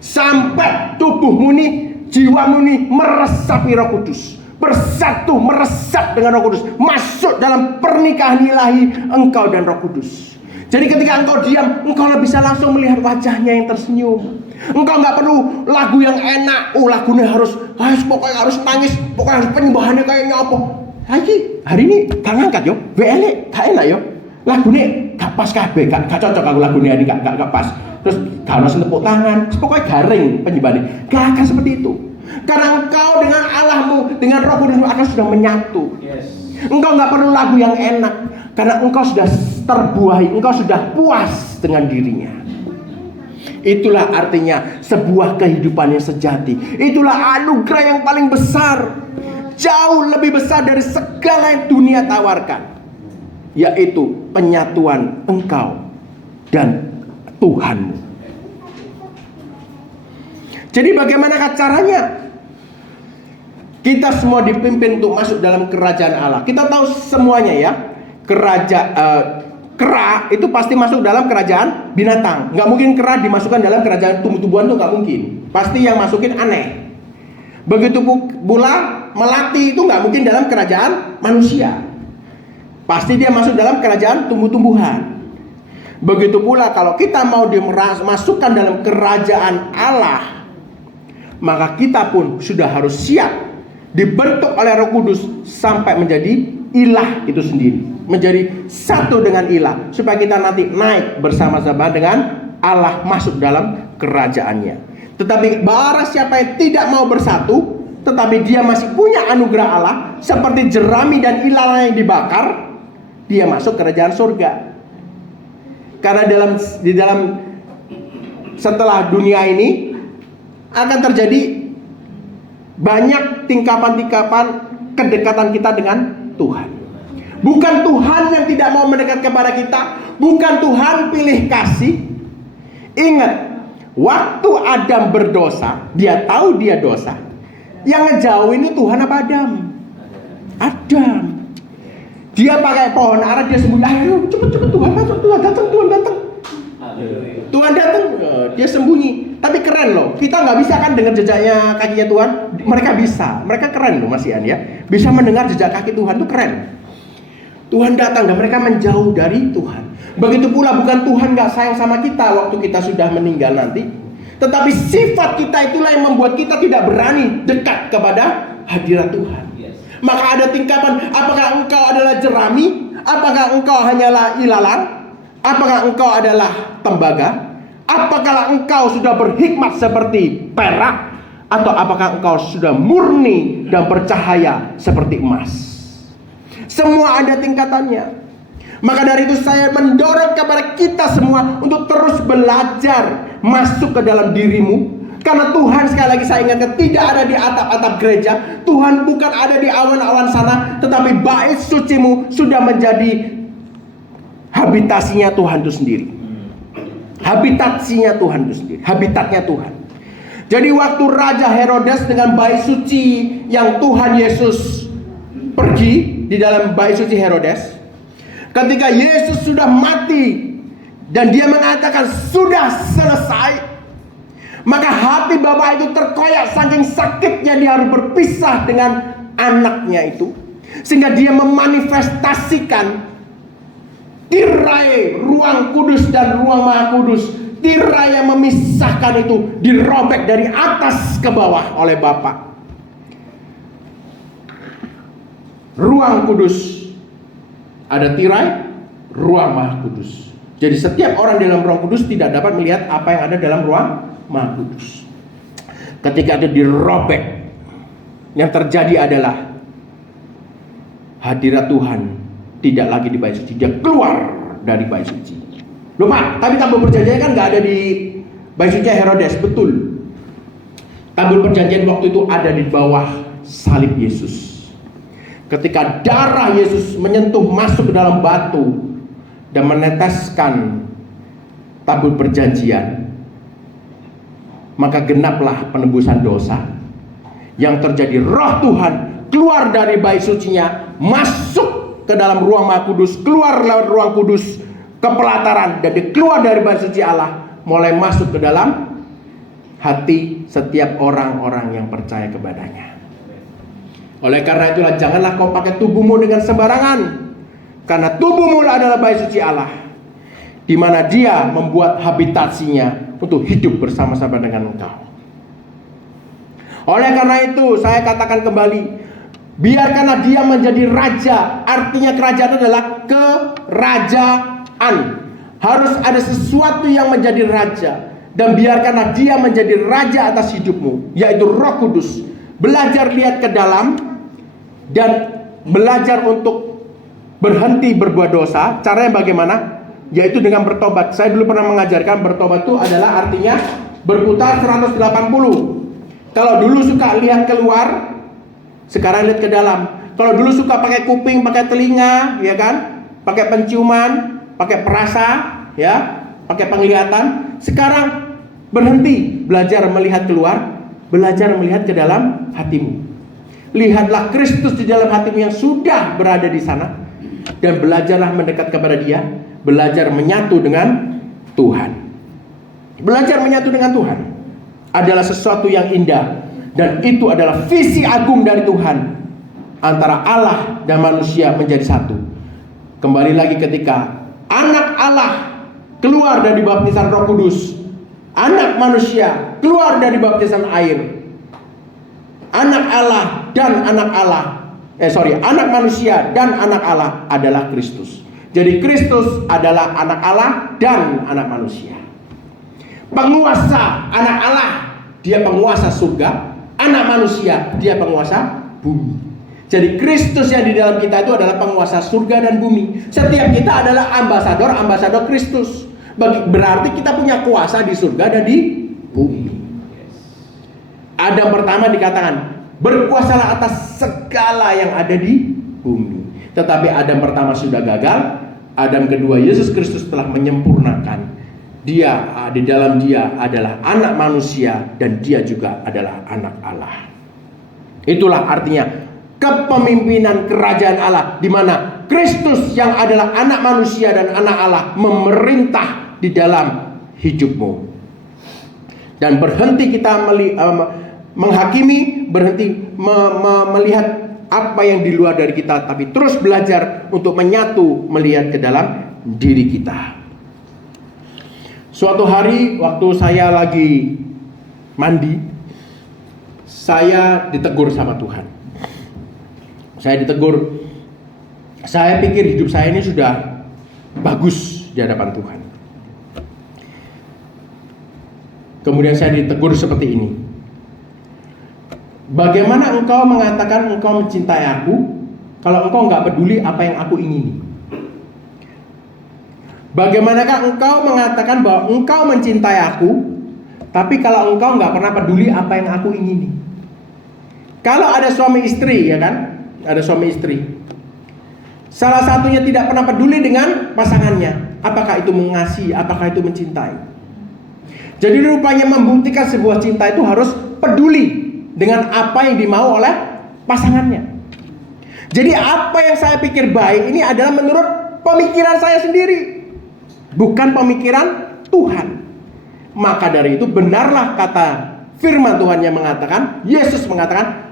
sampai tubuhmu nih, jiwamu nih meresapi Roh Kudus, bersatu, meresap dengan Roh Kudus, masuk dalam pernikahan ilahi engkau dan Roh Kudus. Jadi ketika engkau diam, engkau bisa langsung melihat wajahnya yang tersenyum. Engkau nggak perlu lagu yang enak, lagunya pokoknya harus nangis, pokoknya harus penyembahannya kayaknya apa. Hari ini gak ngangkat yo, WL gak enak yo, lagunya gak pas kabeh, gak cocok aku lagunya ini gak pas. Terus gak harus tepuk tangan, pokoknya garing penyembahannya. Gak akan seperti itu. Karena engkau dengan Allahmu, dengan Roh Kudusmu akan sudah menyatu. Engkau gak perlu lagu yang enak, karena engkau sudah terbuahi, engkau sudah puas dengan dirinya. Itulah artinya sebuah kehidupan yang sejati. Itulah anugerah yang paling besar, jauh lebih besar dari segala yang dunia tawarkan, yaitu penyatuan engkau dan Tuhanmu. Jadi bagaimanakah caranya kita semua dipimpin untuk masuk dalam kerajaan Allah? Kita tahu semuanya ya, kera itu pasti masuk dalam kerajaan binatang. Nggak mungkin kera dimasukkan dalam kerajaan tumbuh-tumbuhan, itu nggak mungkin. Pasti yang masukin aneh. Begitu pula melati itu nggak mungkin dalam kerajaan manusia. Pasti dia masuk dalam kerajaan tumbuh-tumbuhan. Begitu pula kalau kita mau dimasukkan dalam kerajaan Allah, maka kita pun sudah harus siap dibentuk oleh Roh Kudus sampai menjadi ilah itu sendiri, menjadi satu dengan ilah, supaya kita nanti naik bersama-sama dengan Allah masuk dalam kerajaannya. Tetapi barang siapa yang tidak mau bersatu, tetapi dia masih punya anugerah Allah seperti jerami dan ilalang yang dibakar, dia masuk kerajaan surga. Karena di dalam setelah dunia ini akan terjadi banyak tingkapan-tingkapan kedekatan kita dengan Tuhan. Bukan Tuhan yang tidak mau mendekat kepada kita, bukan Tuhan pilih kasih. Ingat, waktu Adam berdosa, dia tahu dia dosa. Yang ngejauhin itu Tuhan apa Adam? Adam. Dia pakai pohon ara, dia sembunyi. Ayo cepet Tuhan masuk, Tuhan datang. Tuhan datang, dia sembunyi. Tapi keren loh, kita nggak bisa kan dengar jejaknya kakinya Tuhan. Mereka bisa, mereka keren loh Masihan ya. Bisa mendengar jejak kaki Tuhan, itu keren. Tuhan datang dan mereka menjauh dari Tuhan. Begitu pula bukan Tuhan nggak sayang sama kita waktu kita sudah meninggal nanti, tetapi sifat kita itulah yang membuat kita tidak berani dekat kepada hadirat Tuhan. Maka ada tingkapan, apakah engkau adalah jerami? Apakah engkau hanyalah ilalang? Apakah engkau adalah tembaga? Apakah engkau sudah berhikmat seperti perak? Atau apakah engkau sudah murni dan bercahaya seperti emas? Semua ada tingkatannya. Maka dari itu saya mendorong kepada kita semua untuk terus belajar masuk ke dalam dirimu, Karena Tuhan, sekali lagi saya ingatkan, tidak ada di atap-atap gereja. Tuhan bukan ada di awan-awan sana, tetapi bait sucimu sudah menjadi habitasinya Tuhan itu sendiri. Habitasinya Tuhan itu sendiri. Habitatnya Tuhan. Jadi waktu Raja Herodes dengan bait suci yang Tuhan Yesus pergi di dalam bait suci Herodes, ketika Yesus sudah mati dan dia mengatakan sudah selesai, maka hati bapak itu terkoyak saking sakitnya dia harus berpisah dengan anaknya itu, sehingga dia memanifestasikan tirai ruang kudus dan ruang maha kudus. Tirai yang memisahkan itu dirobek dari atas ke bawah oleh Bapa. Ruang kudus ada tirai, ruang maha kudus. Jadi setiap orang dalam ruang kudus tidak dapat melihat apa yang ada dalam ruang maha kudus. Ketika itu dirobek, yang terjadi adalah hadirat Tuhan tidak lagi di bait suci, dia keluar dari bait suci. Loh Pak, tapi tabur perjanjian kan nggak ada di bait suci Herodes, betul. Tabur perjanjian waktu itu ada di bawah salib Yesus. Ketika darah Yesus menyentuh masuk ke dalam batu dan meneteskan tabur perjanjian, maka genaplah penebusan dosa. Yang terjadi, roh Tuhan keluar dari bait sucinya, masuk ke dalam ruang maha kudus, keluar lewat ruang kudus ke pelataran, dan keluar dari bait suci Allah, mulai masuk ke dalam hati setiap orang-orang yang percaya kepadanya. Oleh karena itulah janganlah kau pakai tubuhmu dengan sembarangan, karena tubuhmu adalah bait suci Allah, di mana Dia membuat habitasinya untuk hidup bersama-sama dengan engkau. Oleh karena itu saya katakan kembali, biarkanlah Dia menjadi raja. Artinya kerajaan adalah kerajaan. Harus ada sesuatu yang menjadi raja, dan biarkanlah Dia menjadi raja atas hidupmu, yaitu Roh Kudus. Belajar lihat ke dalam dan belajar untuk berhenti berbuat dosa. Caranya bagaimana? Yaitu dengan bertobat. Saya dulu pernah mengajarkan bertobat itu adalah artinya berputar 180. Kalau dulu suka lihat keluar, sekarang lihat ke dalam. Kalau dulu suka pakai kuping, pakai telinga, ya kan? Pakai penciuman, pakai perasa, ya, pakai penglihatan. Sekarang berhenti, belajar melihat keluar, belajar melihat ke dalam hatimu. Lihatlah Kristus di dalam hatimu yang sudah berada di sana, dan belajarlah mendekat kepada Dia, belajar menyatu dengan Tuhan. Belajar menyatu dengan Tuhan adalah sesuatu yang indah, dan itu adalah visi agung dari Tuhan, antara Allah dan manusia menjadi satu. Kembali lagi ketika anak Allah keluar dari baptisan Roh Kudus, anak manusia keluar dari baptisan air. Anak Allah dan anak Allah, anak manusia dan anak Allah adalah Kristus. Jadi Kristus adalah anak Allah dan anak manusia. Penguasa anak Allah, Dia penguasa surga. Anak manusia, Dia penguasa bumi. Jadi Kristus yang di dalam kita itu adalah penguasa surga dan bumi. Setiap kita adalah ambasador Kristus. Berarti kita punya kuasa di surga dan di bumi. Adam pertama dikatakan, berkuasalah atas segala yang ada di bumi. Tetapi Adam pertama sudah gagal. Adam kedua, Yesus Kristus telah menyempurnakan. Dia, di dalam Dia adalah anak manusia, dan Dia juga adalah anak Allah. Itulah artinya kepemimpinan kerajaan Allah, di mana Kristus yang adalah anak manusia dan anak Allah memerintah di dalam hidupmu. Dan berhenti kita menghakimi, berhenti melihat apa yang di luar dari kita, tapi terus belajar untuk menyatu melihat ke dalam diri kita. Suatu hari waktu saya lagi mandi, saya ditegur sama Tuhan. Saya ditegur, saya pikir hidup saya ini sudah bagus di hadapan Tuhan. Kemudian saya ditegur seperti ini. Bagaimana engkau mengatakan engkau mencintai aku, kalau engkau nggak peduli apa yang aku ingini? Bagaimanakah engkau mengatakan bahwa engkau mencintai aku, Tapi kalau engkau nggak pernah peduli apa yang aku ingini. Kalau ada suami istri, ya kan? Ada suami istri. Salah satunya tidak pernah peduli dengan pasangannya. Apakah itu mengasihi, apakah itu mencintai. Jadi rupanya membuktikan sebuah cinta itu harus peduli dengan apa yang dimau oleh pasangannya. Jadi apa yang saya pikir baik ini adalah menurut pemikiran saya sendiri, bukan pemikiran Tuhan. Maka dari itu benarlah kata firman Tuhan yang mengatakan, Yesus mengatakan,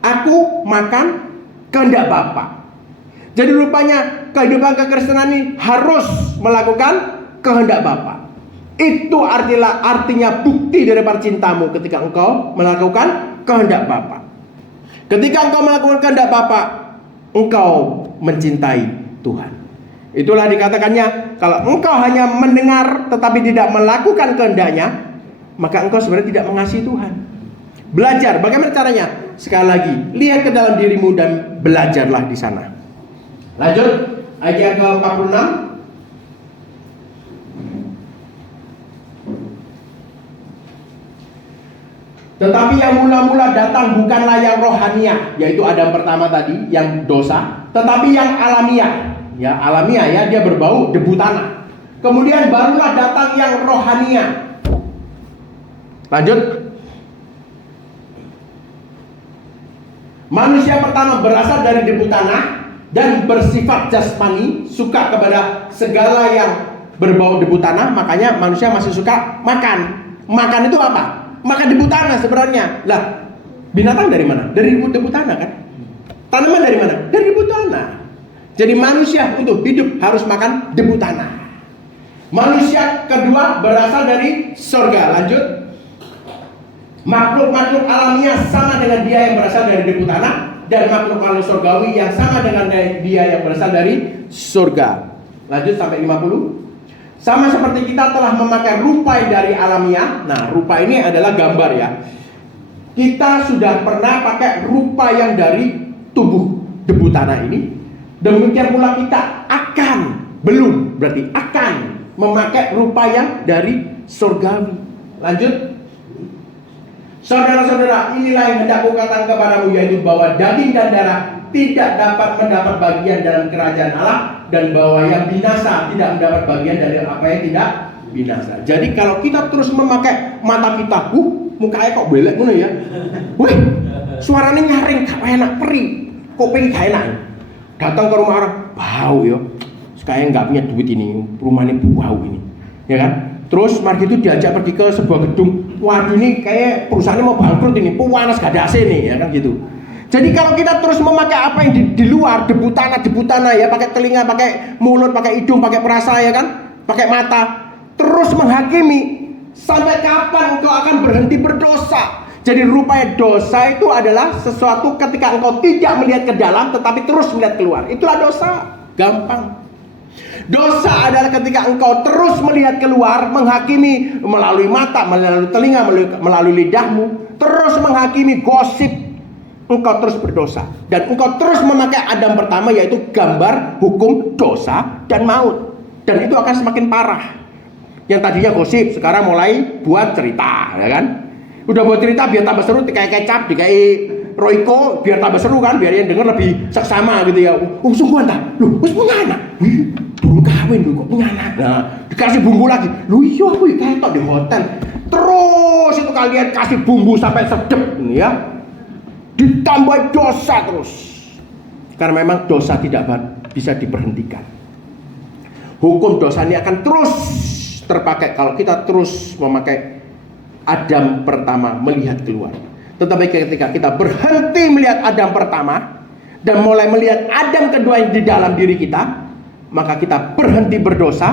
aku makan kehendak Bapa. Jadi rupanya kehidupan kekristenan ini harus melakukan kehendak Bapa. Itu artinya bukti daripada cintamu ketika engkau melakukan kehendak Bapa. Ketika engkau melakukan kehendak Bapa, engkau mencintai Tuhan. Itulah dikatakannya, kalau engkau hanya mendengar tetapi tidak melakukan kehendaknya, maka engkau sebenarnya tidak mengasihi Tuhan. Belajar, bagaimana caranya? Sekali lagi, lihat ke dalam dirimu dan belajarlah di sana. Lanjut, ayat ke-46. Tetapi yang mula-mula datang bukanlah yang rohania, yaitu Adam pertama tadi, yang dosa, tetapi yang alamiah. Ya, alamiah ya, dia berbau debu tanah. Kemudian barulah datang yang rohania. Lanjut. Manusia pertama berasal dari debu tanah dan bersifat jasmani, suka kepada segala yang berbau debu tanah. Makanya manusia masih suka makan. Makan itu apa? Makan debu tanah sebenarnya. Lah, binatang dari mana? Dari debu tanah kan? Tanaman dari mana? Dari debu tanah. Jadi manusia untuk hidup harus makan debu tanah. Manusia kedua berasal dari surga. Lanjut. Makhluk-makhluk alamiah sama dengan dia yang berasal dari debu tanah, dan makhluk-makhluk surgawi yang sama dengan dia yang berasal dari surga. Lanjut sampai 50. Sama seperti kita telah memakai rupa dari alamiah. Nah, rupa ini adalah gambar ya. Kita sudah pernah pakai rupa yang dari tubuh debu tanah ini. Demikian pula kita belum berarti akan memakai rupa yang dari surgawi. Lanjut. Saudara-saudara, inilah yang hendak kukatakan kepadamu, yaitu bahwa daging dan darah tidak dapat mendapat bagian dalam kerajaan Allah, dan bahwa yang binasa tidak mendapat bagian dari apa yang tidak binasa. Jadi kalau kita terus memakai mata kita, mukanya kok belek ngono ya. Wih, suaranya nyaring, gak enak, perih. Kok pengen gak enak? Datang ke rumah orang, bau ya. Kayaknya nggak punya duit ini, rumahnya bau ini, ya kan? Terus mari itu diajak pergi ke sebuah gedung. Waduh, ini kayak perusahaannya mau bangkrut ini, panas gak ada AC nih, ya kan gitu. Jadi kalau kita terus memakai apa yang di luar, debu tanah ya, pakai telinga, pakai mulut, pakai hidung, pakai perasa ya kan, pakai mata, terus menghakimi, sampai kapan engkau akan berhenti berdosa? Jadi rupanya dosa itu adalah sesuatu ketika engkau tidak melihat ke dalam tetapi terus melihat keluar. Itulah dosa. Gampang. Dosa adalah ketika engkau terus melihat keluar, menghakimi melalui mata, melalui telinga, melalui lidahmu, terus menghakimi, gosip, engkau terus berdosa. Dan engkau terus memakai Adam pertama, yaitu gambar hukum dosa dan maut. Dan itu akan semakin parah. Yang tadinya gosip, sekarang mulai buat cerita, ya kan? Udah buat cerita biar tambah seru, kayak kecap, kayak Royco, biar tambah seru kan, biar yang denger lebih seksama gitu ya. Sungguhan tak? Loh, wis punya anak? Belum kawin loh, kok punya anak? Nah, dikasih bumbu lagi. Loh iya, aku ketok di hotel. Terus itu kalian kasih bumbu sampai sedep ya. Ditambah dosa terus. Karena memang dosa tidak bisa diberhentikan. Hukum dosa ini akan terus terpakai kalau kita terus memakai Adam pertama melihat keluar. Tetapi ketika kita berhenti melihat Adam pertama dan mulai melihat Adam kedua yang di dalam diri kita, maka kita berhenti berdosa,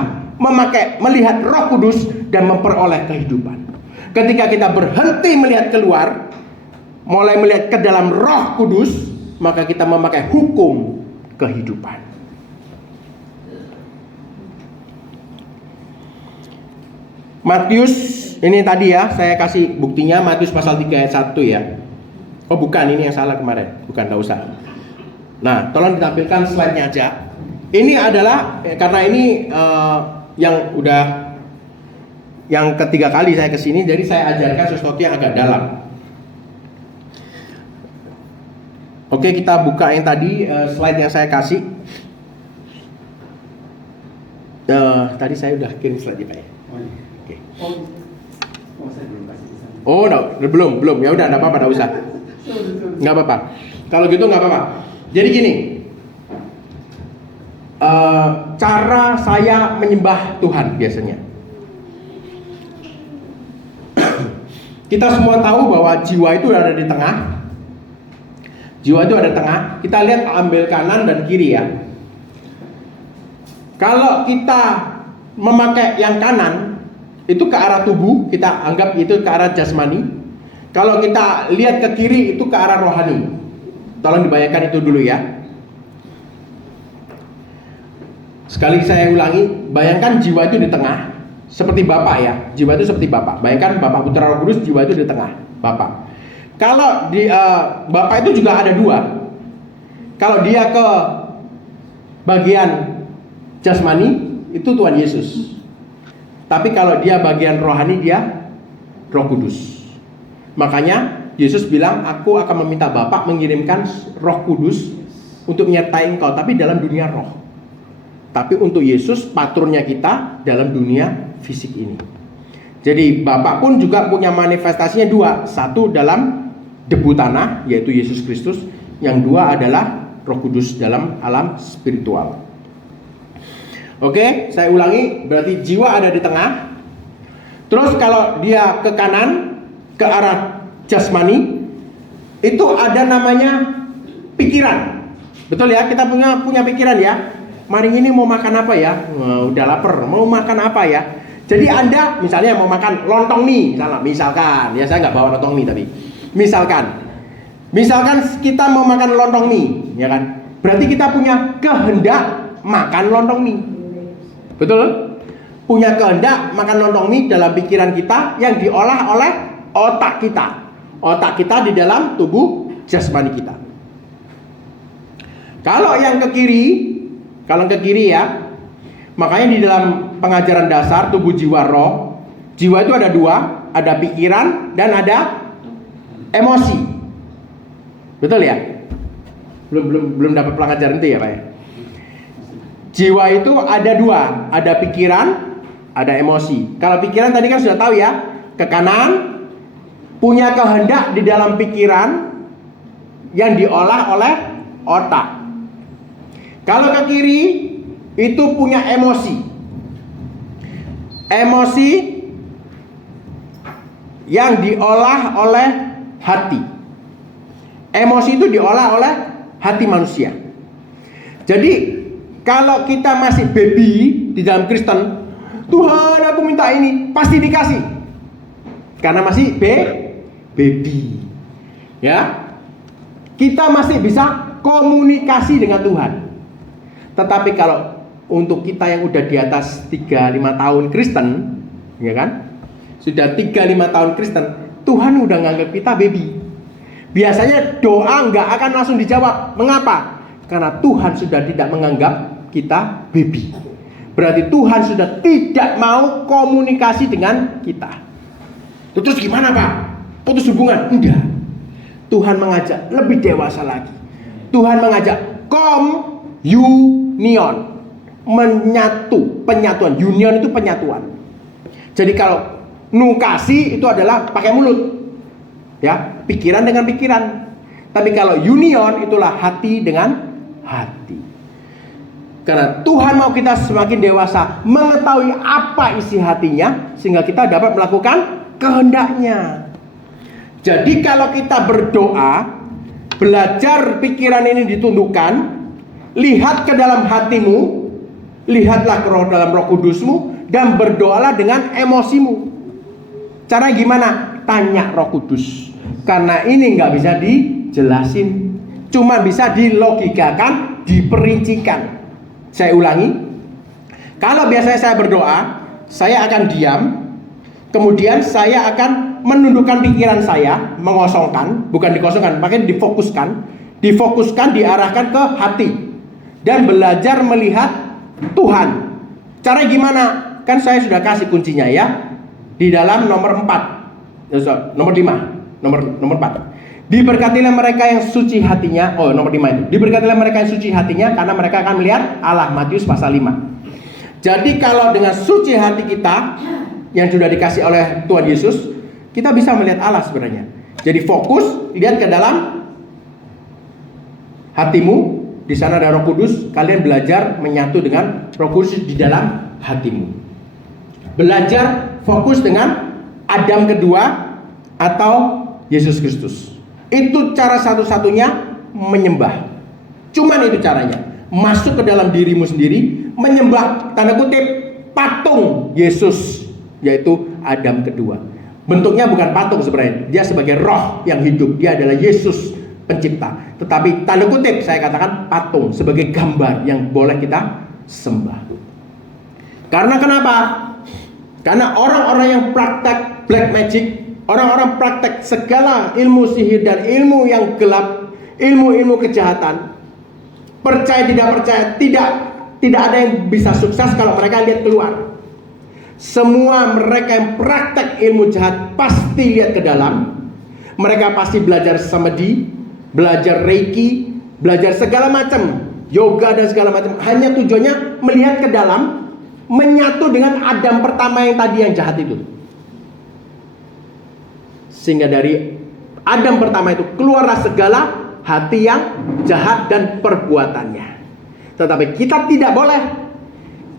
melihat Roh Kudus dan memperoleh kehidupan. Ketika kita berhenti melihat keluar, mulai melihat ke dalam Roh Kudus, maka kita memakai hukum kehidupan. Matius, ini tadi ya, saya kasih buktinya Matius pasal 3 ayat 1 ya. Oh bukan, ini yang salah kemarin. Bukan, tak usah. Nah, tolong ditampilkan slide-nya aja. Ini adalah, karena ini yang udah yang ketiga kali saya kesini, jadi saya ajarkan sesuatu yang agak dalam. Oke, kita buka yang tadi slide yang saya kasih. Tadi saya udah kirim slide Pak ya. Oke. Saya belum kasih. Oh, no, belum. Ya udah, enggak apa-apa, enggak usah. Enggak apa-apa. Kalau gitu enggak apa-apa. Jadi gini. Cara saya menyembah Tuhan biasanya. Kita semua tahu bahwa jiwa itu ada di tengah. Jiwa itu ada di tengah. Kita lihat ambil kanan dan kiri ya. Kalau kita memakai yang kanan, itu ke arah tubuh, kita anggap itu ke arah jasmani. Kalau kita lihat ke kiri, itu ke arah rohani. Tolong dibayangkan itu dulu ya. Sekali saya ulangi, bayangkan jiwa itu di tengah, seperti Bapak ya. Jiwa itu seperti Bapak. Bayangkan Bapak Putra Roh Kudus, jiwa itu di tengah, Bapak. Kalau di Bapak itu juga ada dua. Kalau dia ke bagian jasmani, itu Tuhan Yesus. Tapi kalau dia bagian rohani, dia Roh Kudus. Makanya Yesus bilang, aku akan meminta Bapa mengirimkan Roh Kudus untuk menyertai engkau, tapi dalam dunia roh. Tapi untuk Yesus, patronnya kita dalam dunia fisik ini. Jadi Bapa pun juga punya manifestasinya dua. Satu dalam debu tanah, yaitu Yesus Kristus. Yang dua adalah Roh Kudus dalam alam spiritual. Oke, saya ulangi, berarti jiwa ada di tengah. Terus kalau dia ke kanan, ke arah jasmani, itu ada namanya pikiran. Betul ya, kita punya pikiran ya. Mari ini mau makan apa ya? Udah lapar, mau makan apa ya? Jadi Anda misalnya mau makan lontong mie, misalkan, ya saya nggak bawa lontong mie tapi, misalkan kita mau makan lontong mie, ya kan? Berarti kita punya kehendak makan lontong mie. Betul? Punya kehendak makan lontong mie dalam pikiran kita yang diolah oleh otak kita. Otak kita di dalam tubuh jasmani kita. Kalau yang ke kiri ya, makanya di dalam pengajaran dasar tubuh jiwa roh, jiwa itu ada dua, ada pikiran dan ada emosi. Betul ya? Belum dapat pelajaran itu ya Pak ya? Jiwa itu ada dua, ada pikiran, ada emosi. Kalau pikiran tadi kan sudah tahu ya, ke kanan, punya kehendak di dalam pikiran yang diolah oleh otak. Kalau ke kiri, itu punya emosi. Emosi yang diolah oleh hati. Emosi itu diolah oleh hati manusia. Jadi kalau kita masih baby di dalam Kristen, Tuhan aku minta ini, pasti dikasih. Karena masih baby. Ya. Kita masih bisa komunikasi dengan Tuhan. Tetapi kalau untuk kita yang udah di atas 3-5 tahun Kristen, ya kan? Sudah 3-5 tahun Kristen, Tuhan udah nganggap kita baby. Biasanya doa nggak akan langsung dijawab. Mengapa? Karena Tuhan sudah tidak menganggap kita baby. Berarti Tuhan sudah tidak mau komunikasi dengan kita. Terus gimana Pak? Putus hubungan? Enggak. Tuhan mengajak lebih dewasa lagi. Tuhan mengajak union, penyatuan. Union itu penyatuan. Jadi kalau nukasi itu adalah pakai mulut, ya, pikiran dengan pikiran. Tapi kalau union itulah hati dengan hati. Karena Tuhan mau kita semakin dewasa, mengetahui apa isi hatinya, sehingga kita dapat melakukan kehendaknya. Jadi kalau kita berdoa, belajar pikiran ini ditundukkan. Lihat ke dalam hatimu, lihatlah ke dalam Roh Kudusmu, dan berdoalah dengan emosimu. Cara gimana? Tanya Roh Kudus. Karena ini nggak bisa dijelasin, cuma bisa dilogikakan, diperincikan. Saya ulangi. Kalau biasanya saya berdoa, saya akan diam, kemudian saya akan menundukkan pikiran saya, mengosongkan, bukan dikosongkan, makanya difokuskan, diarahkan ke hati. Dan belajar melihat Tuhan. Cara gimana? Kan saya sudah kasih kuncinya ya. di dalam nomor 4. Nomor 5. Nomor 4. Diberkatilah mereka yang suci hatinya. Oh, nomor 5 itu. Diberkatilah mereka yang suci hatinya karena mereka akan melihat Allah. Matius pasal 5. Jadi kalau dengan suci hati kita yang sudah dikasih oleh Tuhan Yesus, kita bisa melihat Allah sebenarnya. Jadi fokus, lihat ke dalam hatimu. Di sana ada Roh Kudus. Kalian belajar menyatu dengan Roh Kudus di dalam hatimu. Belajar fokus dengan Adam kedua atau Yesus Kristus. Itu cara satu-satunya menyembah. Cuman itu caranya. Masuk ke dalam dirimu sendiri, menyembah tanda kutip patung Yesus, yaitu Adam kedua. Bentuknya bukan patung sebenarnya. Dia sebagai roh yang hidup. Dia adalah Yesus pencipta. Tetapi tanda kutip saya katakan patung sebagai gambar yang boleh kita sembah. Karena kenapa? Karena orang-orang yang praktek black magic, orang-orang praktek segala ilmu sihir dan ilmu yang gelap, ilmu-ilmu kejahatan, percaya tidak percaya, tidak ada yang bisa sukses kalau mereka lihat keluar. Semua mereka yang praktek ilmu jahat pasti lihat ke dalam. Mereka pasti belajar samedi, belajar reiki, belajar segala macam, yoga dan segala macam. Hanya tujuannya melihat ke dalam, menyatu dengan Adam pertama yang tadi yang jahat itu. Sehingga dari Adam pertama itu keluarlah segala hati yang jahat dan perbuatannya. Tetapi kita tidak boleh,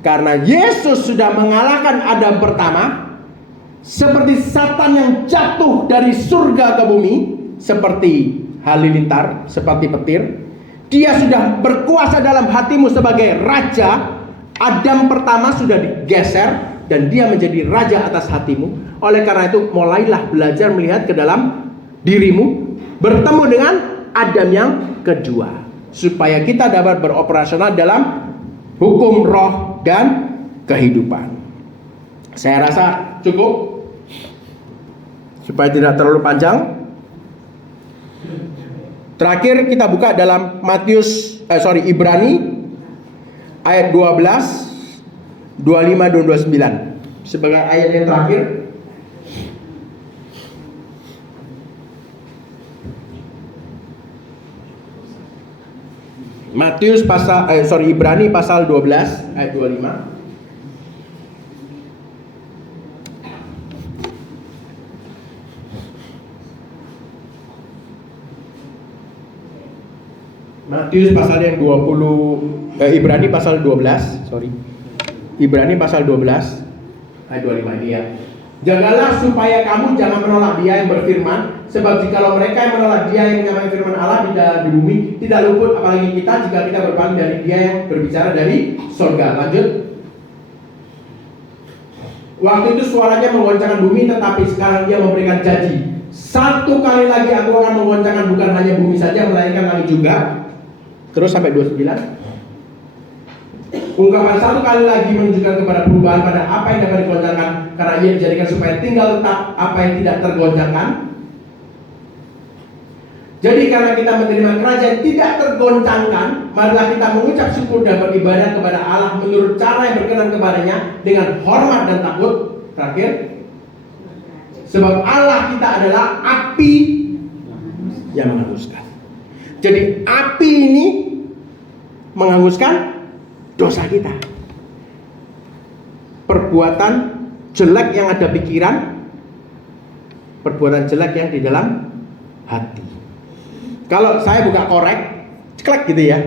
karena Yesus sudah mengalahkan Adam pertama. Seperti Satan yang jatuh dari surga ke bumi, seperti halilintar, seperti petir. Dia sudah berkuasa dalam hatimu sebagai raja. Adam pertama sudah digeser dan dia menjadi raja atas hatimu. Oleh karena itu mulailah belajar melihat ke dalam dirimu, bertemu dengan Adam yang kedua, supaya kita dapat beroperasional dalam hukum roh dan kehidupan. Saya rasa cukup, supaya tidak terlalu panjang. Terakhir kita buka dalam Ibrani ayat 12, 25 dan 29 sebagai ayat yang terakhir. Ibrani pasal 12 ayat 25. Matius pasal yang 20, Ibrani pasal 12, Ibrani pasal 12 ayat 25 ini ya. Jagalah supaya kamu jangan menolak Dia yang berfirman, sebab jikalau mereka yang menolak Dia yang menyampaikan firman Allah di bumi, tidak luput apalagi kita jika kita berpaling dari Dia yang berbicara dari surga. Lanjut. Waktu itu suaranya menggoncangkan bumi, tetapi sekarang Dia memberikan janji. Satu kali lagi aku akan menggoncangkan bukan hanya bumi saja, melainkan langit juga. Terus sampai 29. Ungkapan satu kali lagi menunjukkan kepada perubahan pada apa yang dapat digoncangkan, karena ia dijadikan supaya tinggal tetap apa yang tidak tergoncangkan. Jadi karena kita menerima kerajaan tidak tergoncangkan, marilah kita mengucap syukur dan beribadah kepada Allah menurut cara yang berkenan kepadanya dengan hormat dan takut. Terakhir, sebab Allah kita adalah api yang menghanguskan. Jadi api ini menghanguskan dosa kita, perbuatan jelek yang ada pikiran, perbuatan jelek yang di dalam hati. Kalau saya buka korek, ceklek gitu ya,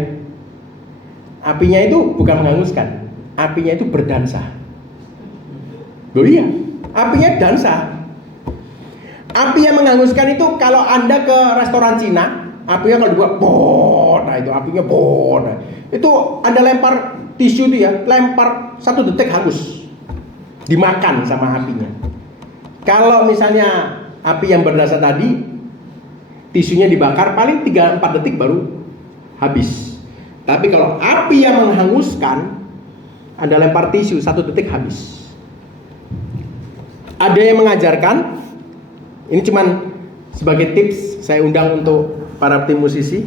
apinya itu bukan menghanguskan, apinya itu berdansa. Oh iya, apinya dansa. Api yang menghanguskan itu kalau Anda ke restoran Cina, apinya kalau dibuat bot, nah itu apinya bot. Nah, itu Anda lempar tisu itu ya, lempar 1 detik hangus, dimakan sama apinya. Kalau misalnya api yang berdansa tadi, tisunya dibakar paling 3-4 detik baru habis. Tapi kalau api yang menghanguskan, Anda lempar tisu 1 detik habis. Ada yang mengajarkan, ini cuman sebagai tips, saya undang untuk para tim musisi,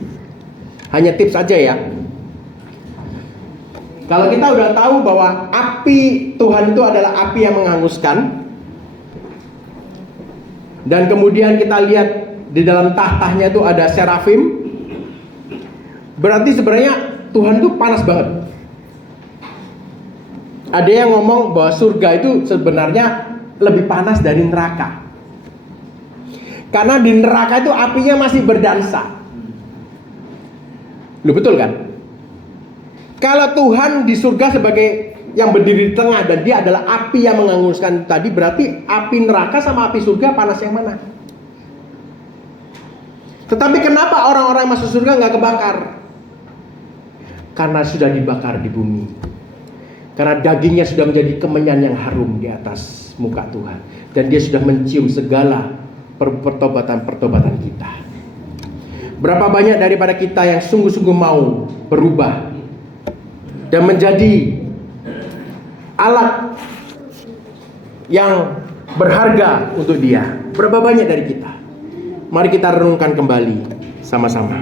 hanya tips aja ya. Kalau kita udah tahu bahwa api Tuhan itu adalah api yang menghanguskan, Dan kemudian kita lihat di dalam tahtanya itu ada serafim. Berarti sebenarnya Tuhan itu panas banget. Ada yang ngomong bahwa surga itu sebenarnya lebih panas dari neraka. Karena di neraka itu apinya masih berdansa. Loh, betul kan? Kalau Tuhan di surga sebagai yang berdiri di tengah dan dia adalah api yang menghanguskan tadi, berarti api neraka sama api surga panas yang mana? Tetapi kenapa orang-orang masuk surga nggak kebakar? Karena sudah dibakar di bumi. Karena dagingnya sudah menjadi kemenyan yang harum di atas muka Tuhan. Dan dia sudah mencium segala pertobatan-pertobatan kita. Berapa banyak daripada kita yang sungguh-sungguh mau berubah dan menjadi alat yang berharga untuk dia. Berapa banyak dari kita? Mari kita renungkan kembali sama-sama.